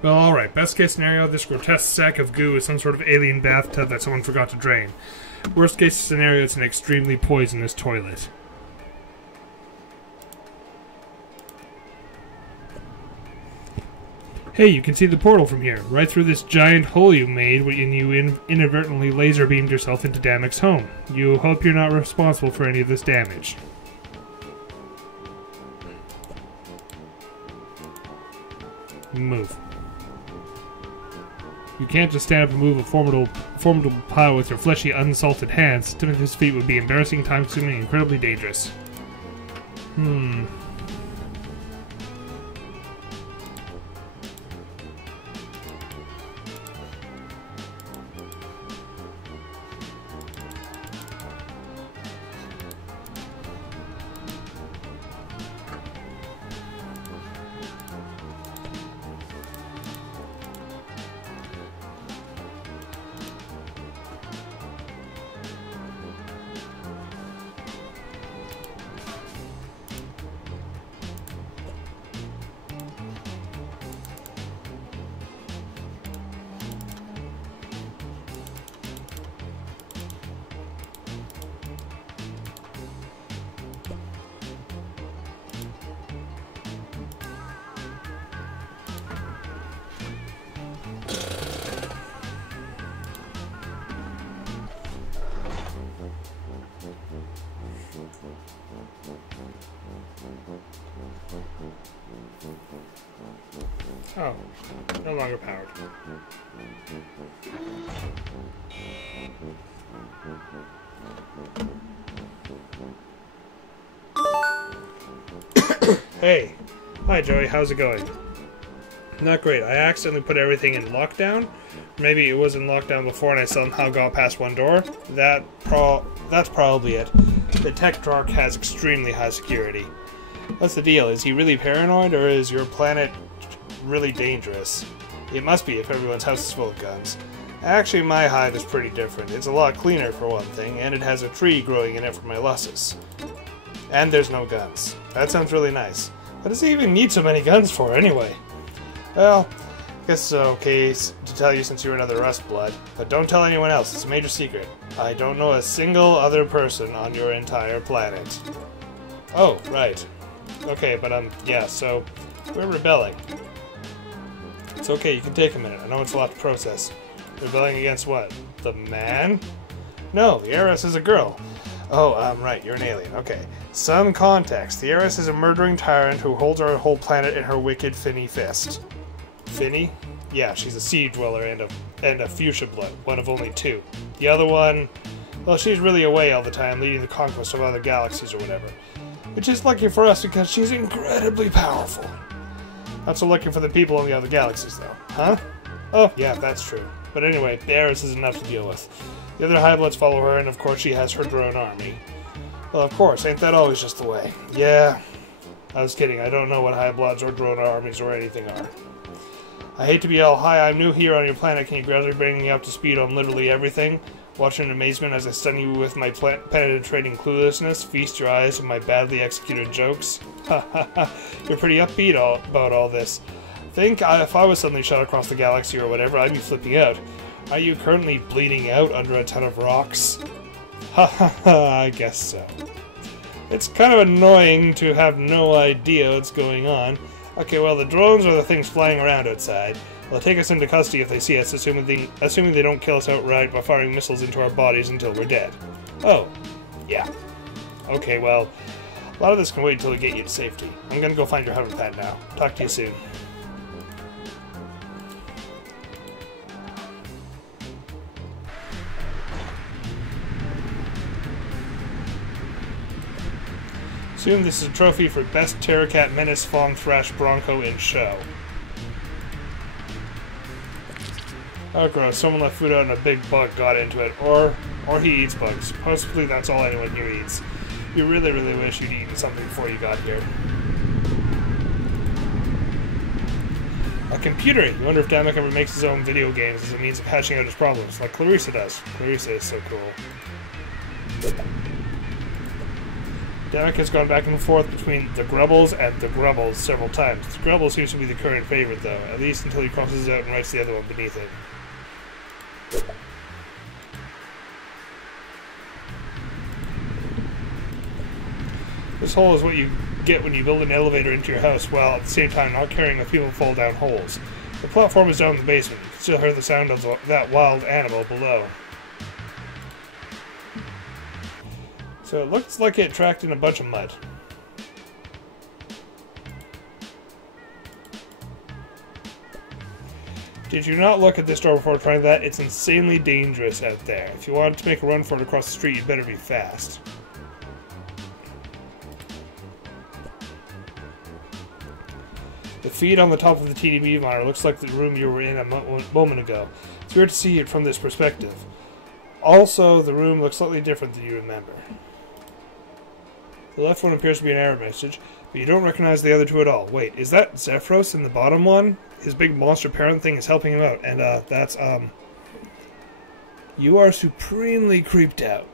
Well, alright. Best case scenario, this grotesque sack of goo is some sort of alien bathtub that someone forgot to drain. Worst case scenario, it's an extremely poisonous toilet. Hey, you can see the portal from here, right through this giant hole you made when you inadvertently laser beamed yourself into Damek's home. You hope you're not responsible for any of this damage. Move. You can't just stand up and move a formidable pile with your fleshy, unsalted hands. Stepping to his feet would be embarrassing, time-consuming, and incredibly dangerous. Oh, no longer powered. Hey. Hi, Joey. How's it going? Not great. I accidentally put everything in lockdown. Maybe it was in lockdown before and I somehow got past one door. That's probably it. The tech dork has extremely high security. What's the deal? Is he really paranoid, or is your planet really dangerous? It must be if everyone's house is full of guns. Actually, my hive is pretty different. It's a lot cleaner for one thing, and it has a tree growing in it for my lusses. And there's no guns. That sounds really nice. What does he even need so many guns for, anyway? Well, I guess it's okay to tell you since you're another Rust Blood, but don't tell anyone else. It's a major secret. I don't know a single other person on your entire planet. Oh, right. Okay, but yeah, so we're rebelling. It's okay, you can take a minute. I know it's a lot to process. Rebelling against what? The man? No, the heiress is a girl. Oh, right, you're an alien. Okay. Some context. The heiress is a murdering tyrant who holds our whole planet in her wicked finny fist. Finny? Yeah, she's a sea dweller and a fuchsia blood, one of only two. The other one, well, she's really away all the time, leading the conquest of other galaxies or whatever. Which is lucky for us because she's incredibly powerful. Not so lucky for the people in the other galaxies, though. Huh? Oh, yeah, that's true. But anyway, the heiress is enough to deal with. The other Highbloods follow her, and of course she has her drone army. Well, of course, ain't that always just the way? Yeah, I was kidding. I don't know what Highbloods or drone armies or anything are. I hate to be all, hi, I'm new here on your planet. Can you gradually bring me up to speed on literally everything? Watch in amazement as I stun you with my penetrating cluelessness. Feast your eyes on my badly executed jokes. Ha ha ha. You're pretty upbeat about all this. Think if I was suddenly shot across the galaxy or whatever, I'd be flipping out. Are you currently bleeding out under a ton of rocks? Ha ha ha, I guess so. It's kind of annoying to have no idea what's going on. Okay, well, the drones are the things flying around outside. They'll take us into custody if they see us, assuming they don't kill us outright by firing missiles into our bodies until we're dead. Oh, yeah. Okay, well, a lot of this can wait until we get you to safety. I'm gonna go find your hover pad now. Talk to you soon. Assume this is a trophy for Best Terracat Menace Fawn Thrash Bronco in Show. Oh gross, someone left food out and a big bug got into it. Or he eats bugs. Possibly that's all anyone here eats. You really, really wish you'd eaten something before you got here. A computer! You wonder if Damek ever makes his own video games as a means of hashing out his problems, like Clarissa does. Clarissa is so cool. Damek has gone back and forth between the Grubbles and the Grubbles several times. The Grubble seems to be the current favorite, though, at least until he crosses it out and writes the other one beneath it. This hole is what you get when you build an elevator into your house, while at the same time not caring if people fall down holes. The platform is down in the basement. You can still hear the sound of that wild animal below. So it looks like it tracked in a bunch of mud. Did you not look at this door before trying that? It's insanely dangerous out there. If you wanted to make a run for it across the street, you'd better be fast. The feed on the top of the TDB monitor looks like the room you were in a moment ago. It's weird to see it from this perspective. Also, the room looks slightly different than you remember. The left one appears to be an error message, but you don't recognize the other two at all. Wait, is that Zephyros in the bottom one? His big monster parent thing is helping him out, and that's, you are supremely creeped out.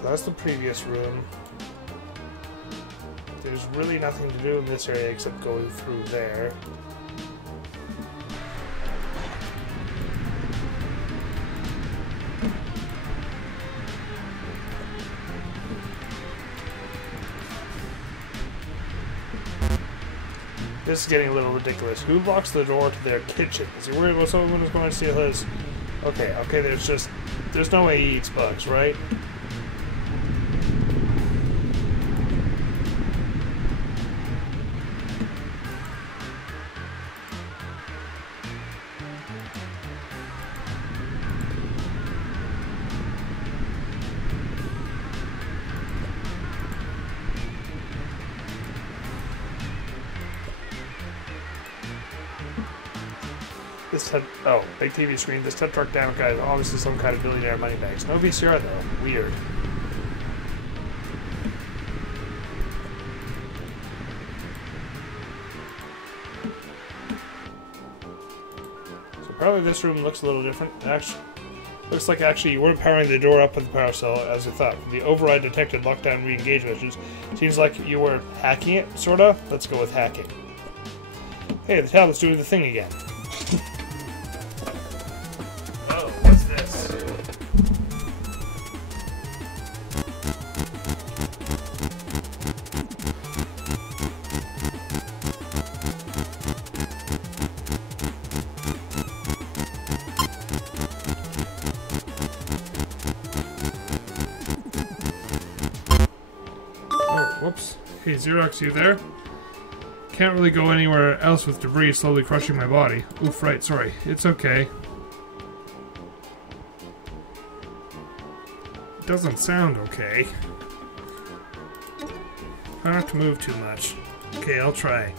So that's the previous room. There's really nothing to do in this area except going through there. This is getting a little ridiculous. Who locks the door to their kitchen? Is he worried about someone who's going to steal his? Okay, there's no way he eats bugs, right? Oh, big TV screen. This Tetrarch Damn guy is obviously some kind of billionaire moneybags. No VCR though. Weird. So apparently this room looks a little different. Looks like you weren't powering the door up with the power cell as you thought. The override detected lockdown re-engage messages. Seems like you were hacking it, sorta. Let's go with hacking. Hey, the tablet's doing the thing again. Whoops. Hey, Xerox, you there? Can't really go anywhere else with debris slowly crushing my body. Oof, right, sorry. It's okay. It doesn't sound okay. Try not to move too much. Okay, I'll try.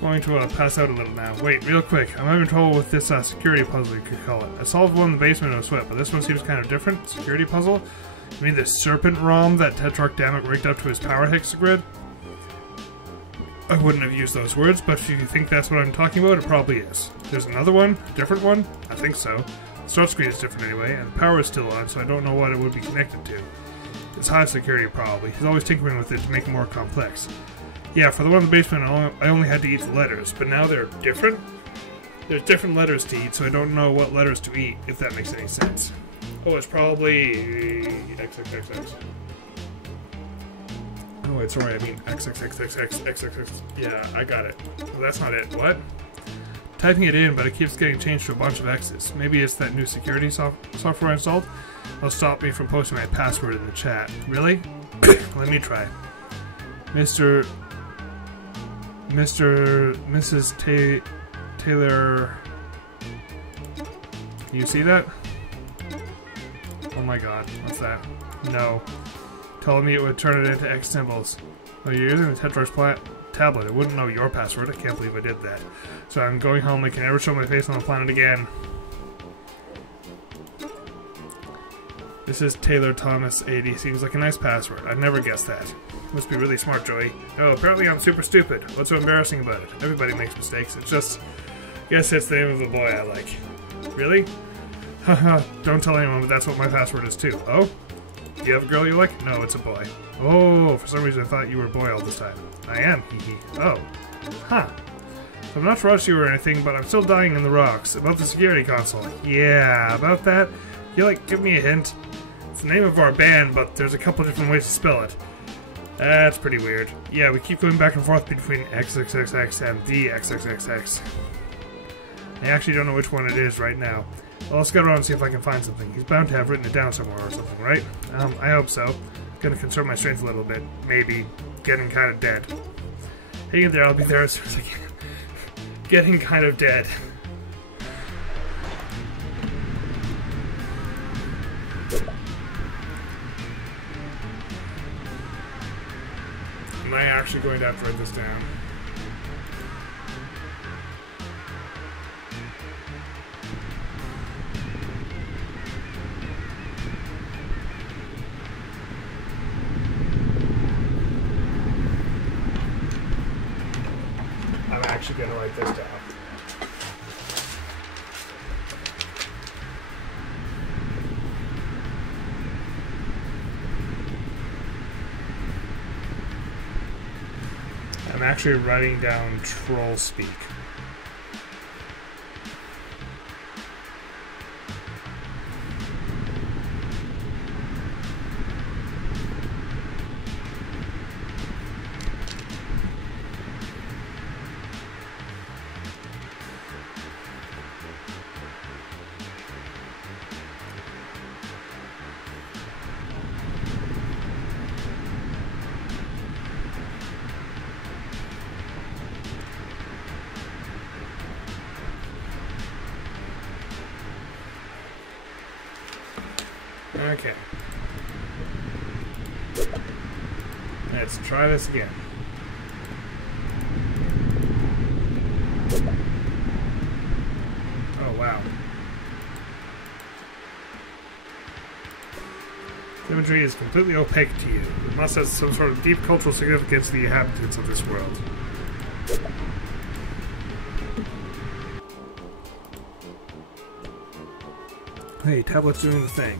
Going to pass out a little now. Wait, real quick. I'm having trouble with this security puzzle, you could call it. I solved one in the basement of Sweat, but this one seems kind of different. Security puzzle? You mean the serpent ROM that Tetrarch Dammit rigged up to his power hexagrid? I wouldn't have used those words, but if you think that's what I'm talking about, it probably is. There's another one? Different one? I think so. The start screen is different anyway, and the power is still on, so I don't know what it would be connected to. It's high security, probably. He's always tinkering with it to make it more complex. Yeah, for the one in the basement, I only had to eat the letters, but now they're different? There's different letters to eat, so I don't know what letters to eat, if that makes any sense. Oh, it's probably XXXX. Oh, wait, sorry, I mean XXXXXXXX. Yeah, I got it. Well, that's not it. What? Typing it in, but it keeps getting changed to a bunch of X's. Maybe it's that new security software installed? It'll stop me from posting my password in the chat. Really? Let me try. Mrs. Taylor... Can you see that? Oh my god, what's that? No. Telling me it would turn it into X symbols. Oh, you're using the Tetrarch's tablet. It wouldn't know your password. I can't believe I did that. So I'm going home. I can never show my face on the planet again. This is Taylor Thomas 80. Seems like a nice password. I'd never guessed that. Must be really smart, Joey. Oh, apparently I'm super stupid. What's so embarrassing about it? Everybody makes mistakes. It's just... guess it's the name of a boy I like. Really? Haha, don't tell anyone, but that's what my password is too. Oh? Do you have a girl you like? No, it's a boy. Oh, for some reason I thought you were a boy all this time. I am, hee. Oh. Huh. So I'm not to rush you or anything, but I'm still dying in the rocks. About the security console. Yeah, about that? Can you, give me a hint? It's the name of our band, but there's a couple different ways to spell it. That's pretty weird. Yeah, we keep going back and forth between XXXX and the XXXX. I actually don't know which one it is right now. Well, I'll scout around and see if I can find something. He's bound to have written it down somewhere or something, right? I hope so. Gonna conserve my strength a little bit. Maybe. Getting kind of dead. Hang in there, I'll be there as soon as I can. Getting kind of dead. Am I actually going to have to write this down? I'm going to write this down. actually writing down troll speak. Okay. Let's try this again. Oh, wow. The imagery is completely opaque to you. It must have some sort of deep cultural significance to the inhabitants of this world. Hey, tablet's doing the thing.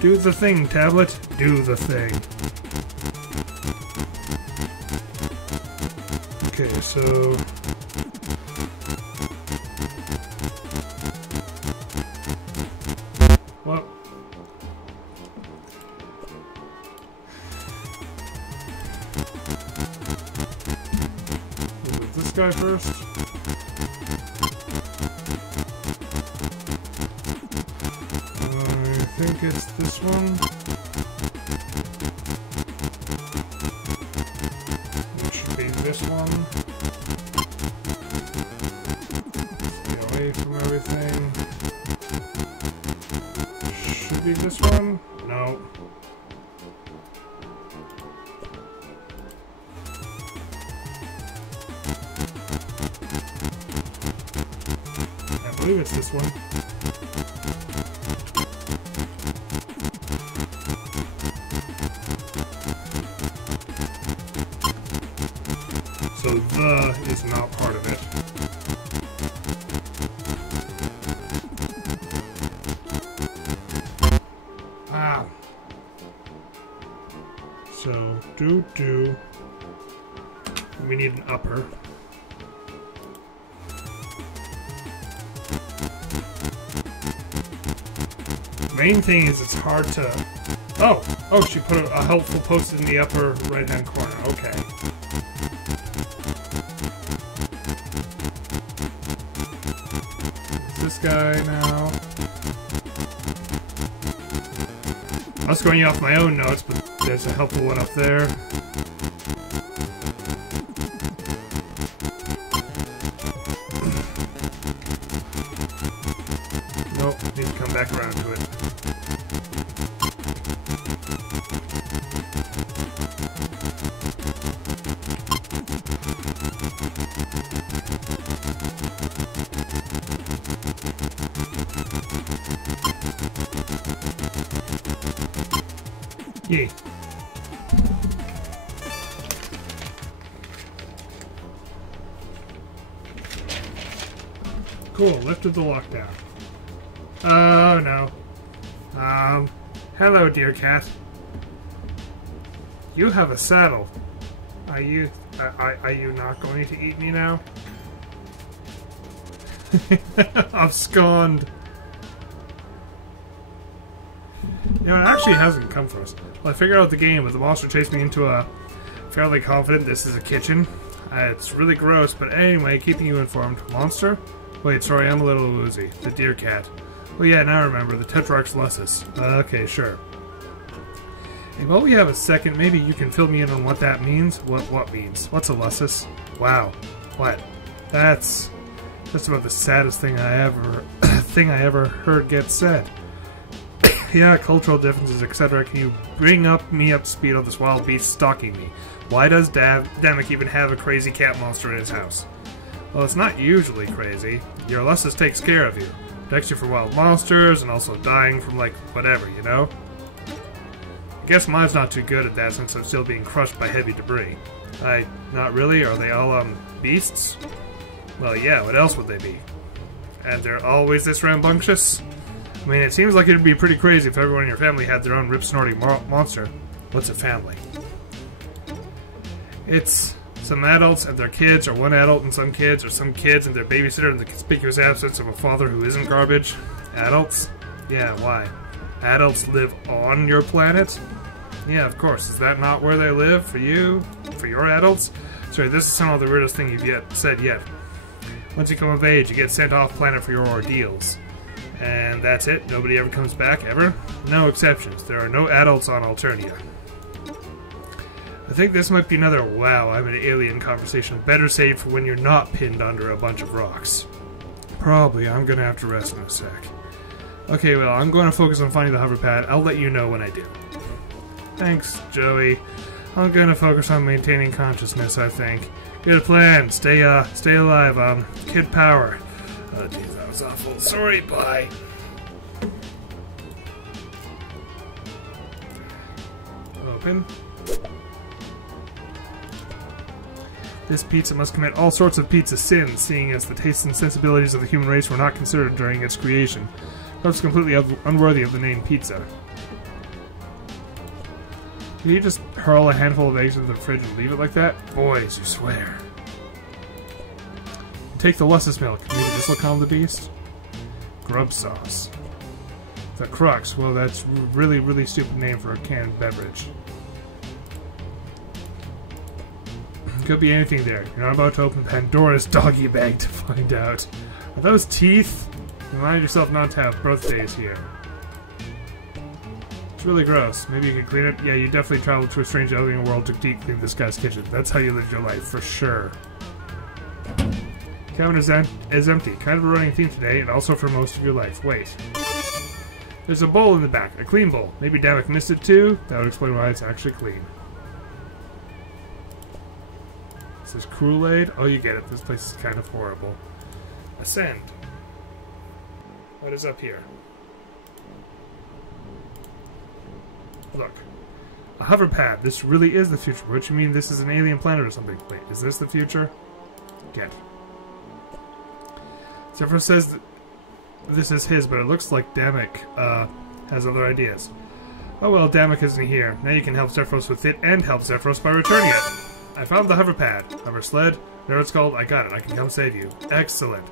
Do the thing, tablet. Do the thing. Okay, so... Well... We'll move this guy first. I think it's this one. It should be this one. Stay away from everything. Should be this one? No. I believe it's this one. So the is not part of it. Ah. So do. We need an upper. Main thing is it's hard to. Oh, she put a helpful post in the upper right-hand corner. Okay. This guy now. I was going off my own notes, but there's a helpful one up there. Nope, need to come back around to it. Yay. Cool, lifted the lockdown. Oh no. Hello, dear cat. You have a saddle. Are you not going to eat me now? Abscond. You know, it actually hasn't come for us. Well, I figured out the game, but the monster chased me into a... Fairly confident this is a kitchen. It's really gross, but anyway, keeping you informed. Monster? Wait, sorry, I'm a little woozy. The deer cat. Well, yeah, now I remember. The Tetrarch's Lussus. Okay, sure. Hey, while we have a second, maybe you can fill me in on what that means? What means? What's a Lussus? Wow. What? That's just about the saddest thing I ever heard get said. Yeah, cultural differences, etc. Can you bring me up to speed on this wild beast stalking me? Why does Damek even have a crazy cat monster in his house? Well, it's not usually crazy. Your Lussus takes care of you. Protects you from wild monsters, and also dying from, like, whatever, you know? I guess mine's not too good at that since I'm still being crushed by heavy debris. Not really? Are they all, beasts? Well, yeah, what else would they be? And they're always this rambunctious? I mean, it seems like it'd be pretty crazy if everyone in your family had their own rip-snorting monster. What's a family? It's Some adults and their kids, or one adult and some kids and their babysitter in the conspicuous absence of a father who isn't garbage. Adults? Yeah, why? Adults live on your planet? Yeah, of course. Is that not where they live for you? For your adults? Sorry, this is some of the weirdest thing you've said yet. Once you come of age, you get sent off planet for your ordeals. And that's it? Nobody ever comes back, ever? No exceptions. There are no adults on Alternia. I think this might be another wow, I'm an alien conversation. Better saved for when you're not pinned under a bunch of rocks. Probably. I'm gonna have to rest in a sec. Okay, well, I'm going to focus on finding the hover pad. I'll let you know when I do. Thanks, Joey. I'm gonna focus on maintaining consciousness, I think. Good plan. Stay alive. Kid power. Oh, jeez, that was awful. Sorry, bye. Open. This pizza must commit all sorts of pizza sins, seeing as the tastes and sensibilities of the human race were not considered during its creation. Perhaps completely unworthy of the name pizza. Can you just hurl a handful of eggs into the fridge and leave it like that? Boys, you swear. Take the Lussus milk. Maybe this will calm the beast? Grub sauce. The Crux. Well, that's really, really stupid name for a canned beverage. Could be anything there. You're not about to open Pandora's doggy bag to find out. Are those teeth? Remind yourself not to have birthdays here. It's really gross. Maybe you can clean it? Yeah, you definitely traveled to a strange alien world to deep clean this guy's kitchen. That's how you lived your life, for sure. Cabin is empty. Kind of a running theme today, and also for most of your life. Wait. There's a bowl in the back. A clean bowl. Maybe Damek missed it too? That would explain why it's actually clean. This is Kool-Aid? Oh, you get it. This place is kind of horrible. Ascend. What is up here? Look. A hover pad. This really is the future. What you mean this is an alien planet or something? Wait, is this the future? Get. Zephyr says that this is his, but it looks like Damek has other ideas. Oh well, Damek isn't here. Now you can help Zephyros with it and help Zephyros by returning it. I found the hover pad. Hover sled. Whatever it's called, I got it. I can come save you. Excellent.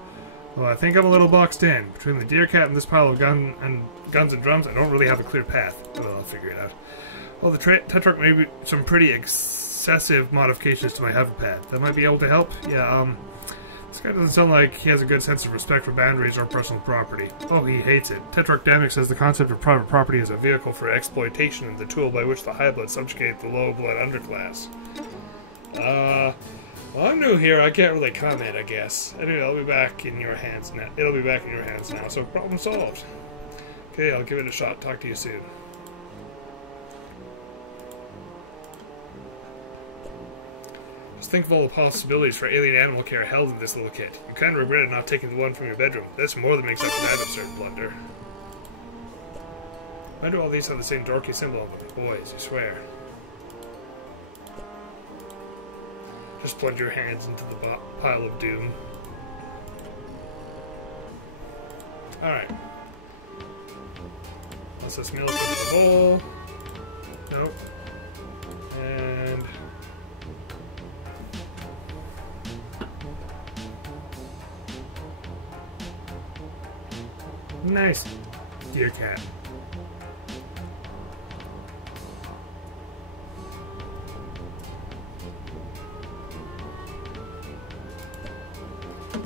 Well, I think I'm a little boxed in. Between the deer cat and this pile of guns and drums, I don't really have a clear path. Well, I'll figure it out. Well, the Tetrarch made some pretty excessive modifications to my hover pad. That might be able to help? Yeah, this guy doesn't sound like he has a good sense of respect for boundaries or personal property. Oh, he hates it. Tetrarch Damek says the concept of private property is a vehicle for exploitation and the tool by which the high blood subjugate the low blood underclass. Well, I'm new here. I can't really comment, I guess. Anyway, I'll be back in your hands now. It'll be back in your hands now, so problem solved. Okay, I'll give it a shot. Talk to you soon. Just think of all the possibilities for alien animal care held in this little kit. You kind of regretted not taking the one from your bedroom. That's more than makes up for that absurd blunder. Why do all these have the same dorky symbol on them? Boys, you swear. Just plunge your hands into the pile of doom. Alright. Let's just milk into the bowl. Nope. And... nice. Dear cat.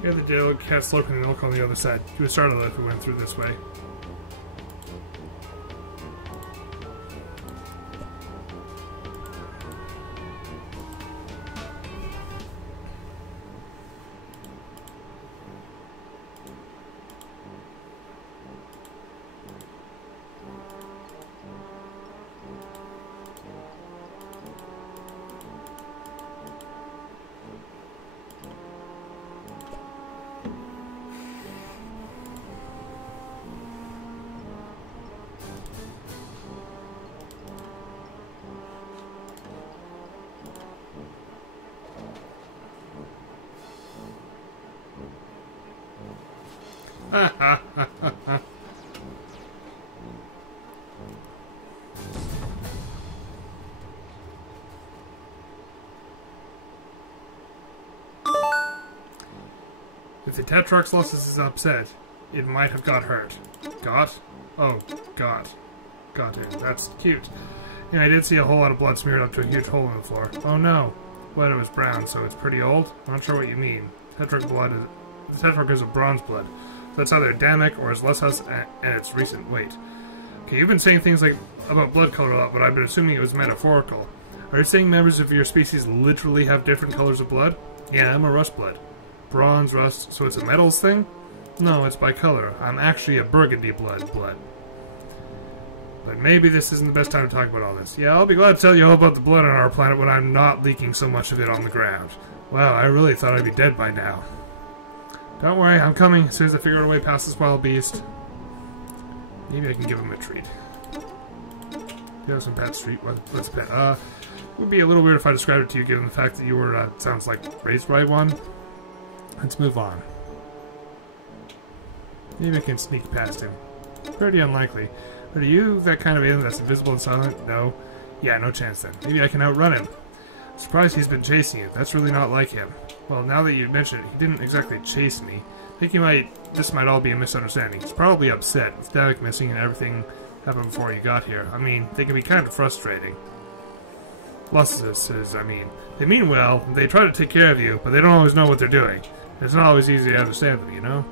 Yeah, the deal cat slurping the milk on the other side. He would startle if we went through this way. If the Tetroxylus is upset, it might have got hurt. Got? Oh, got. Got it. That's cute. Yeah, I did see a whole lot of blood smeared up to a huge hole in the floor. Oh no. Well, it was brown, so it's pretty old? I'm not sure what you mean. Tetrox blood is... The Tetrox is a bronze blood. So that's either Damic or is less us and its recent weight. Okay, you've been saying things like about blood color a lot, but I've been assuming it was metaphorical. Are you saying members of your species literally have different colors of blood? Yeah, I'm a rust blood. Bronze, rust, so it's a metals thing? No, it's by color. I'm actually a burgundy blood. But maybe this isn't the best time to talk about all this. Yeah, I'll be glad to tell you all about the blood on our planet when I'm not leaking so much of it on the ground. Wow, I really thought I'd be dead by now. Don't worry, I'm coming as soon as I figure out a way past this wild beast. Maybe I can give him a treat. You have some pet street. What's pet? It would be a little weird if I described it to you given the fact that you were, sounds like, raised by one. Let's move on. Maybe I can sneak past him. Pretty unlikely. But are you that kind of alien that's invisible and silent? No. Yeah, no chance then. Maybe I can outrun him. Surprised he's been chasing you. That's really not like him. Well, now that you mention it, he didn't exactly chase me. I think this might all be a misunderstanding. He's probably upset with Davik missing and everything happened before you got here. I mean, they can be kind of frustrating. Lusses, I mean, they mean well, they try to take care of you, but they don't always know what they're doing. It's not always easy to understand them, you know?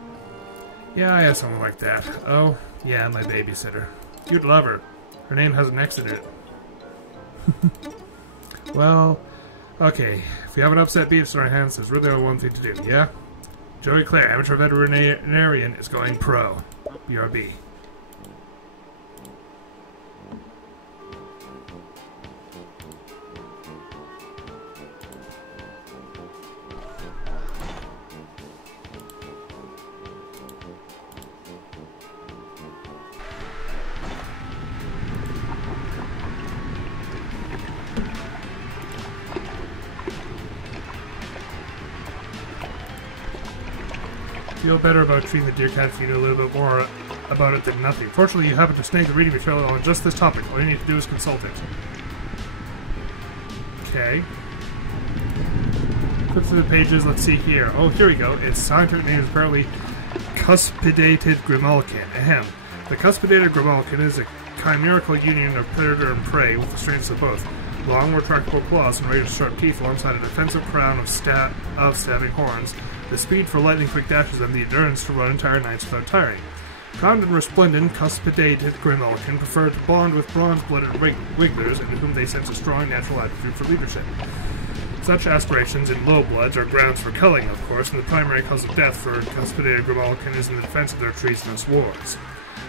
Yeah, I have someone like that. Oh, yeah, my babysitter. You'd love her. Her name has an X in it. Well, okay. If we have an upset beast in our hands, there's really only one thing to do, yeah? Joey Clare, amateur veterinarian, is going pro. BRB. Feel better about treating the deer cat if you know a little bit more about it than nothing. Fortunately, you happen to snag the reading material on just this topic. All you need to do is consult it. Okay. Flip through the pages. Let's see here. Oh, here we go. Its scientific name is apparently cuspidated grimalkin. Ahem. The cuspidated grimalkin is a chimerical union of predator and prey with the strengths of both. Long, retractable claws and razor sharp teeth alongside a defensive crown of stabbing horns, the speed for lightning-quick dashes, and the endurance to run entire nights without tiring. Crowned and resplendent, cuspidated grimalkin prefer to bond with bronze-blooded wigglers in whom they sense a strong natural aptitude for leadership. Such aspirations in low bloods are grounds for culling, of course, and the primary cause of death for cuspidated grimalkin is in the defense of their treasonous wars.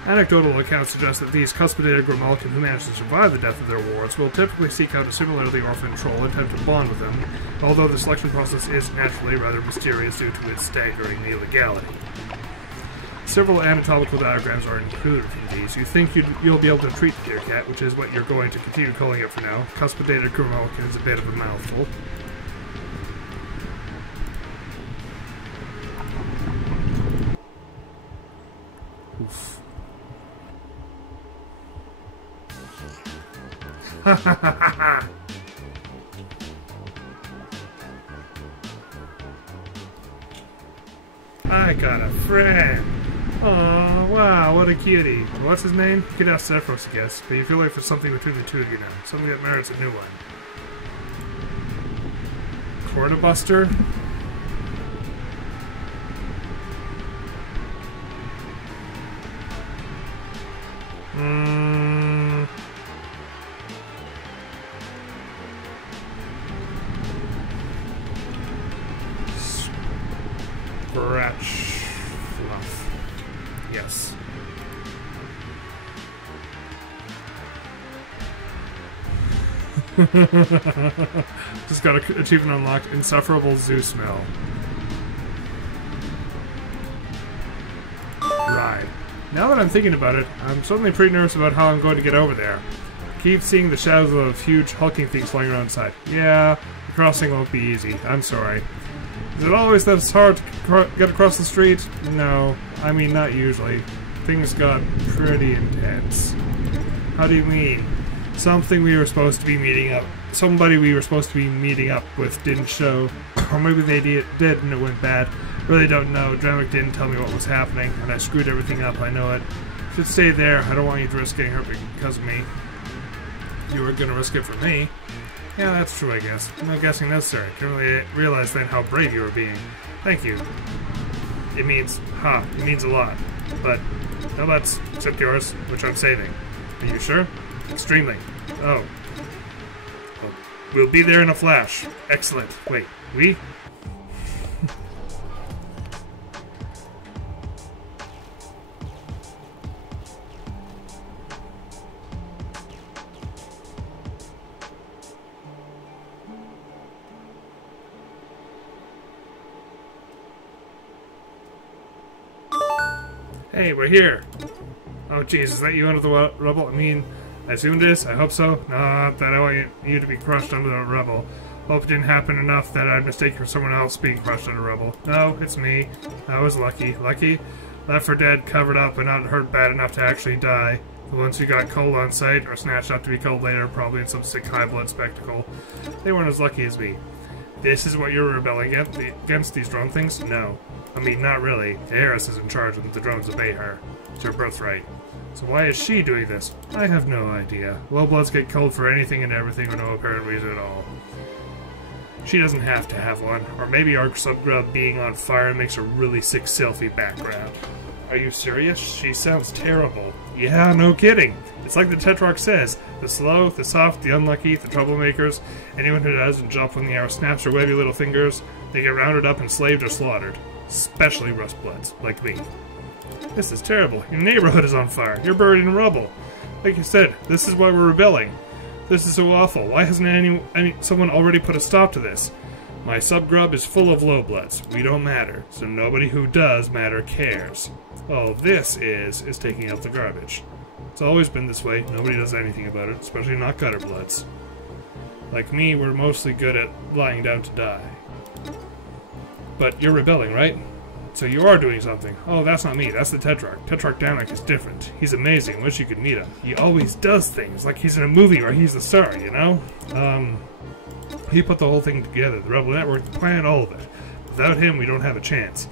Anecdotal accounts suggest that these cuspidated grimalkin who manage to survive the death of their wards will typically seek out a similarly orphaned troll and attempt to bond with them, although the selection process is naturally rather mysterious due to its staggering illegality. Several anatomical diagrams are included from these. You think you'll be able to treat the deer cat, which is what you're going to continue calling it for now. Cuspidated grimalkin is a bit of a mouthful. Oof. I got a friend. Oh, wow, what a cutie. What's his name? You could ask Zephyros, I guess, but you feel like for something between the two of you now. Something that merits a new one. Cordabuster? Scratch fluff. Yes. Just got an achievement unlocked. Insufferable zoo smell. Right. Now that I'm thinking about it, I'm suddenly pretty nervous about how I'm going to get over there. Keep seeing the shadows of huge hulking things flying around inside. Yeah, the crossing won't be easy. I'm sorry. Is it always that it's hard to get across the street? No. I mean, not usually. Things got pretty intense. How do you mean? Something we were supposed to be meeting up. Somebody we were supposed to be meeting up with didn't show. Or maybe they did and it went bad. Really don't know. Dramic didn't tell me what was happening, and I screwed everything up, I know it. Should stay there. I don't want you to risk getting hurt because of me. You were gonna risk it for me. Yeah, that's true, I guess. No guessing necessary. Didn't really realize then how brave you were being. Thank you. It means a lot. But no butts, except yours, which I'm saving. Are you sure? Extremely. Oh. Well, we'll be there in a flash. Excellent. Wait, we? Hey, we're here! Oh jeez, is that you under the rubble? I mean, I assume it is? I hope so? Not that I want you to be crushed under the rubble. Hope it didn't happen enough that I'd mistake you for someone else being crushed under rubble. No, it's me. I was lucky. Lucky? Left for dead, covered up, but not hurt bad enough to actually die. The ones who got cold on sight, or snatched up to be killed later, probably in some sick high-blood spectacle. They weren't as lucky as me. This is what you're rebelling against these drone things? No. I mean, not really. The heiress is in charge and the drones obey her. It's her birthright. So why is she doing this? I have no idea. Low-bloods get killed for anything and everything for no apparent reason at all. She doesn't have to have one. Or maybe our subgrub being on fire makes a really sick selfie background. Are you serious? She sounds terrible. Yeah, no kidding. It's like the Tetrarch says. The slow, the soft, the unlucky, the troublemakers, anyone who doesn't jump when the arrow snaps her webby little fingers, they get rounded up, enslaved, or slaughtered. Especially rustbloods, like me. This is terrible. Your neighborhood is on fire. You're buried in rubble. Like you said, this is why we're rebelling. This is so awful. Why hasn't someone already put a stop to this? My subgrub is full of lowbloods. We don't matter, so nobody who does matter cares. All this is taking out the garbage. It's always been this way. Nobody does anything about it, especially not gutterbloods. Like me, we're mostly good at lying down to die. But you're rebelling, right? So you are doing something. Oh, that's not me. That's the Tetrarch. Tetrarch Damek is different. He's amazing. Wish you could meet him. He always does things like he's in a movie where he's the star, you know? He put the whole thing together. The Rebel Network, the plan, all of it. Without him, we don't have a chance.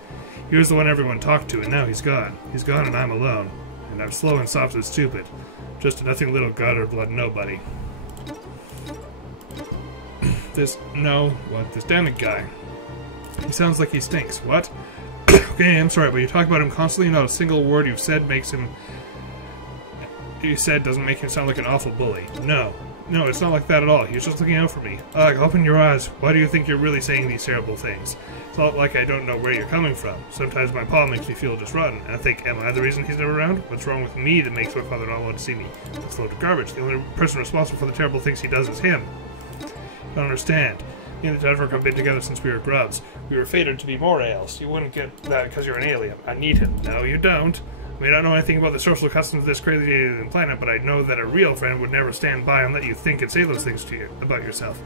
He was the one everyone talked to, and now he's gone. He's gone and I'm alone. And I'm slow and soft and stupid. Just a nothing little gutter blood nobody. This Damek guy. He sounds like he stinks. What? Okay, I'm sorry, but you talk about him constantly, not a single word you've said doesn't make him sound like an awful bully. No, it's not like that at all. He's just looking out for me. Ugh, open your eyes. Why do you think you're really saying these terrible things? It's not like I don't know where you're coming from. Sometimes my pa makes me feel just rotten, and I think, am I the reason he's never around? What's wrong with me that makes my father not want to see me? It's load of garbage. The only person responsible for the terrible things he does is him. I don't understand. Me and the Tetrarch have been together since we were grubs. We were fated to be more ales. You wouldn't get that because you're an alien. I need him. No, you don't. I may not know anything about the social customs of this crazy alien planet, but I know that a real friend would never stand by and let you think and say those things to you about yourself.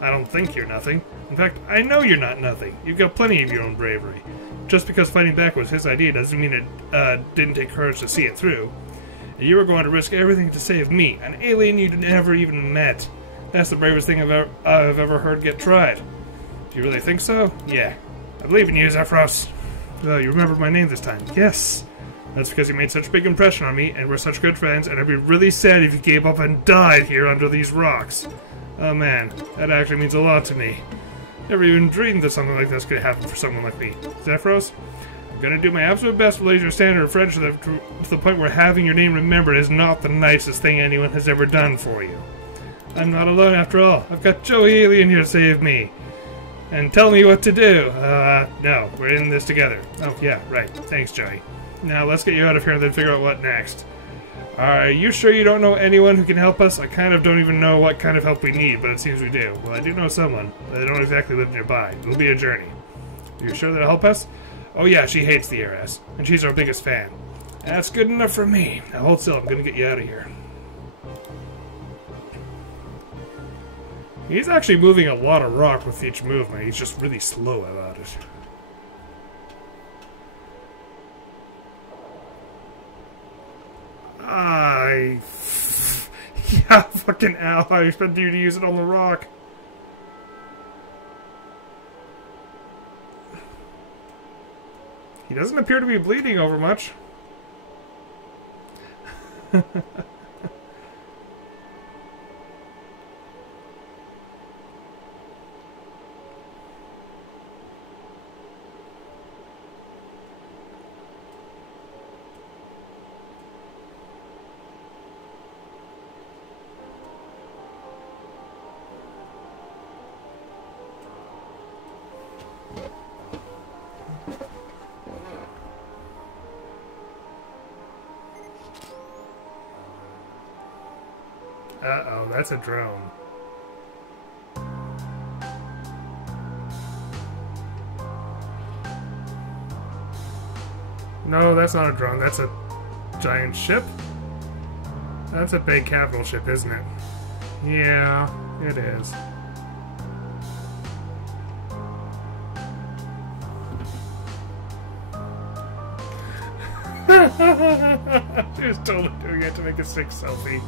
I don't think you're nothing. In fact, I know you're not nothing. You've got plenty of your own bravery. Just because fighting back was his idea doesn't mean it didn't take courage to see it through. And you were going to risk everything to save me, an alien you'd never even met. That's the bravest thing I've ever heard get tried. Do you really think so? Yeah. I believe in you, Zephyros. You remember my name this time. Yes. That's because you made such a big impression on me, and we're such good friends, and I'd be really sad if you gave up and died here under these rocks. Oh man, that actually means a lot to me. Never even dreamed that something like this could happen for someone like me. Zephyros, I'm gonna do my absolute best to raise your standard of friendship to the point where having your name remembered is not the nicest thing anyone has ever done for you. I'm not alone after all. I've got Joey Alien here to save me. And tell me what to do. No, we're in this together. Oh, yeah, right. Thanks, Joey. Now, let's get you out of here and then figure out what next. Are you sure you don't know anyone who can help us? I kind of don't even know what kind of help we need, but it seems we do. Well, I do know someone, but they don't exactly live nearby. It'll be a journey. Are you sure that'll help us? Oh yeah, she hates the heiress, and she's our biggest fan. That's good enough for me. Now hold still, I'm gonna get you out of here. He's actually moving a lot of rock with each movement. He's just really slow about it. Yeah, fucking ow. I expected you to use it on the rock. He doesn't appear to be bleeding over much. Uh-oh, that's a drone. No, that's not a drone. That's a giant ship. That's a big capital ship, isn't it? Yeah, it is. She was totally doing it to make a sick selfie.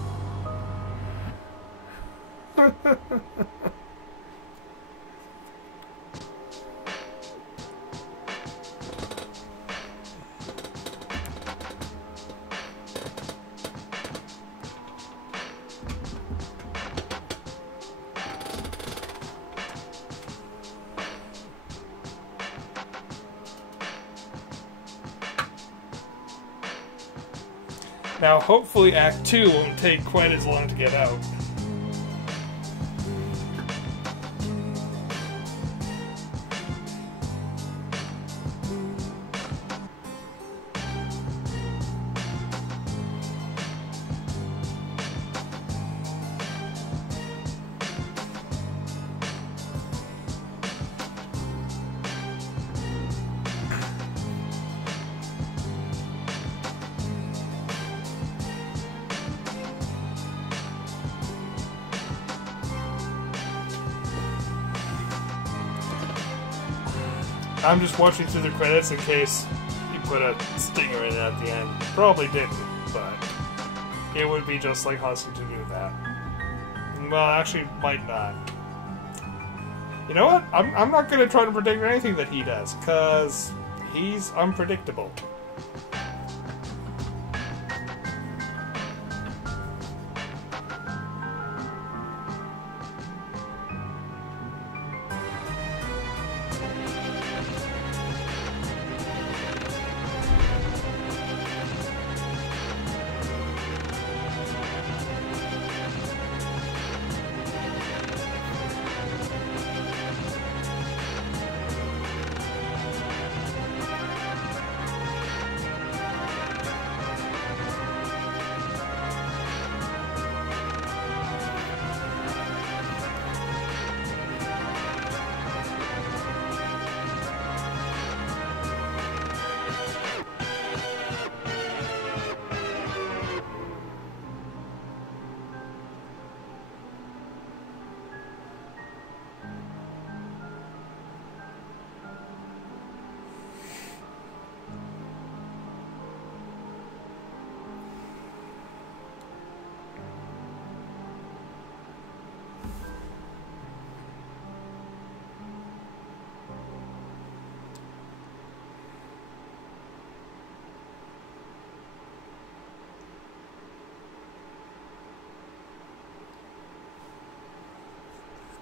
Now, hopefully Act 2 won't take quite as long to get out. I'm just watching through the credits in case you put a stinger in it at the end. Probably didn't, but it would be just like Hussy to do that. Well, actually, might not. You know what? I'm not going to try to predict anything that he does, because he's unpredictable.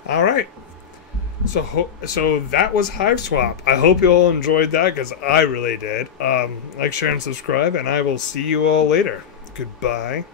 Alright. So that was Hiveswap. I hope you all enjoyed that, because I really did. Like, share, and subscribe, and I will see you all later. Goodbye.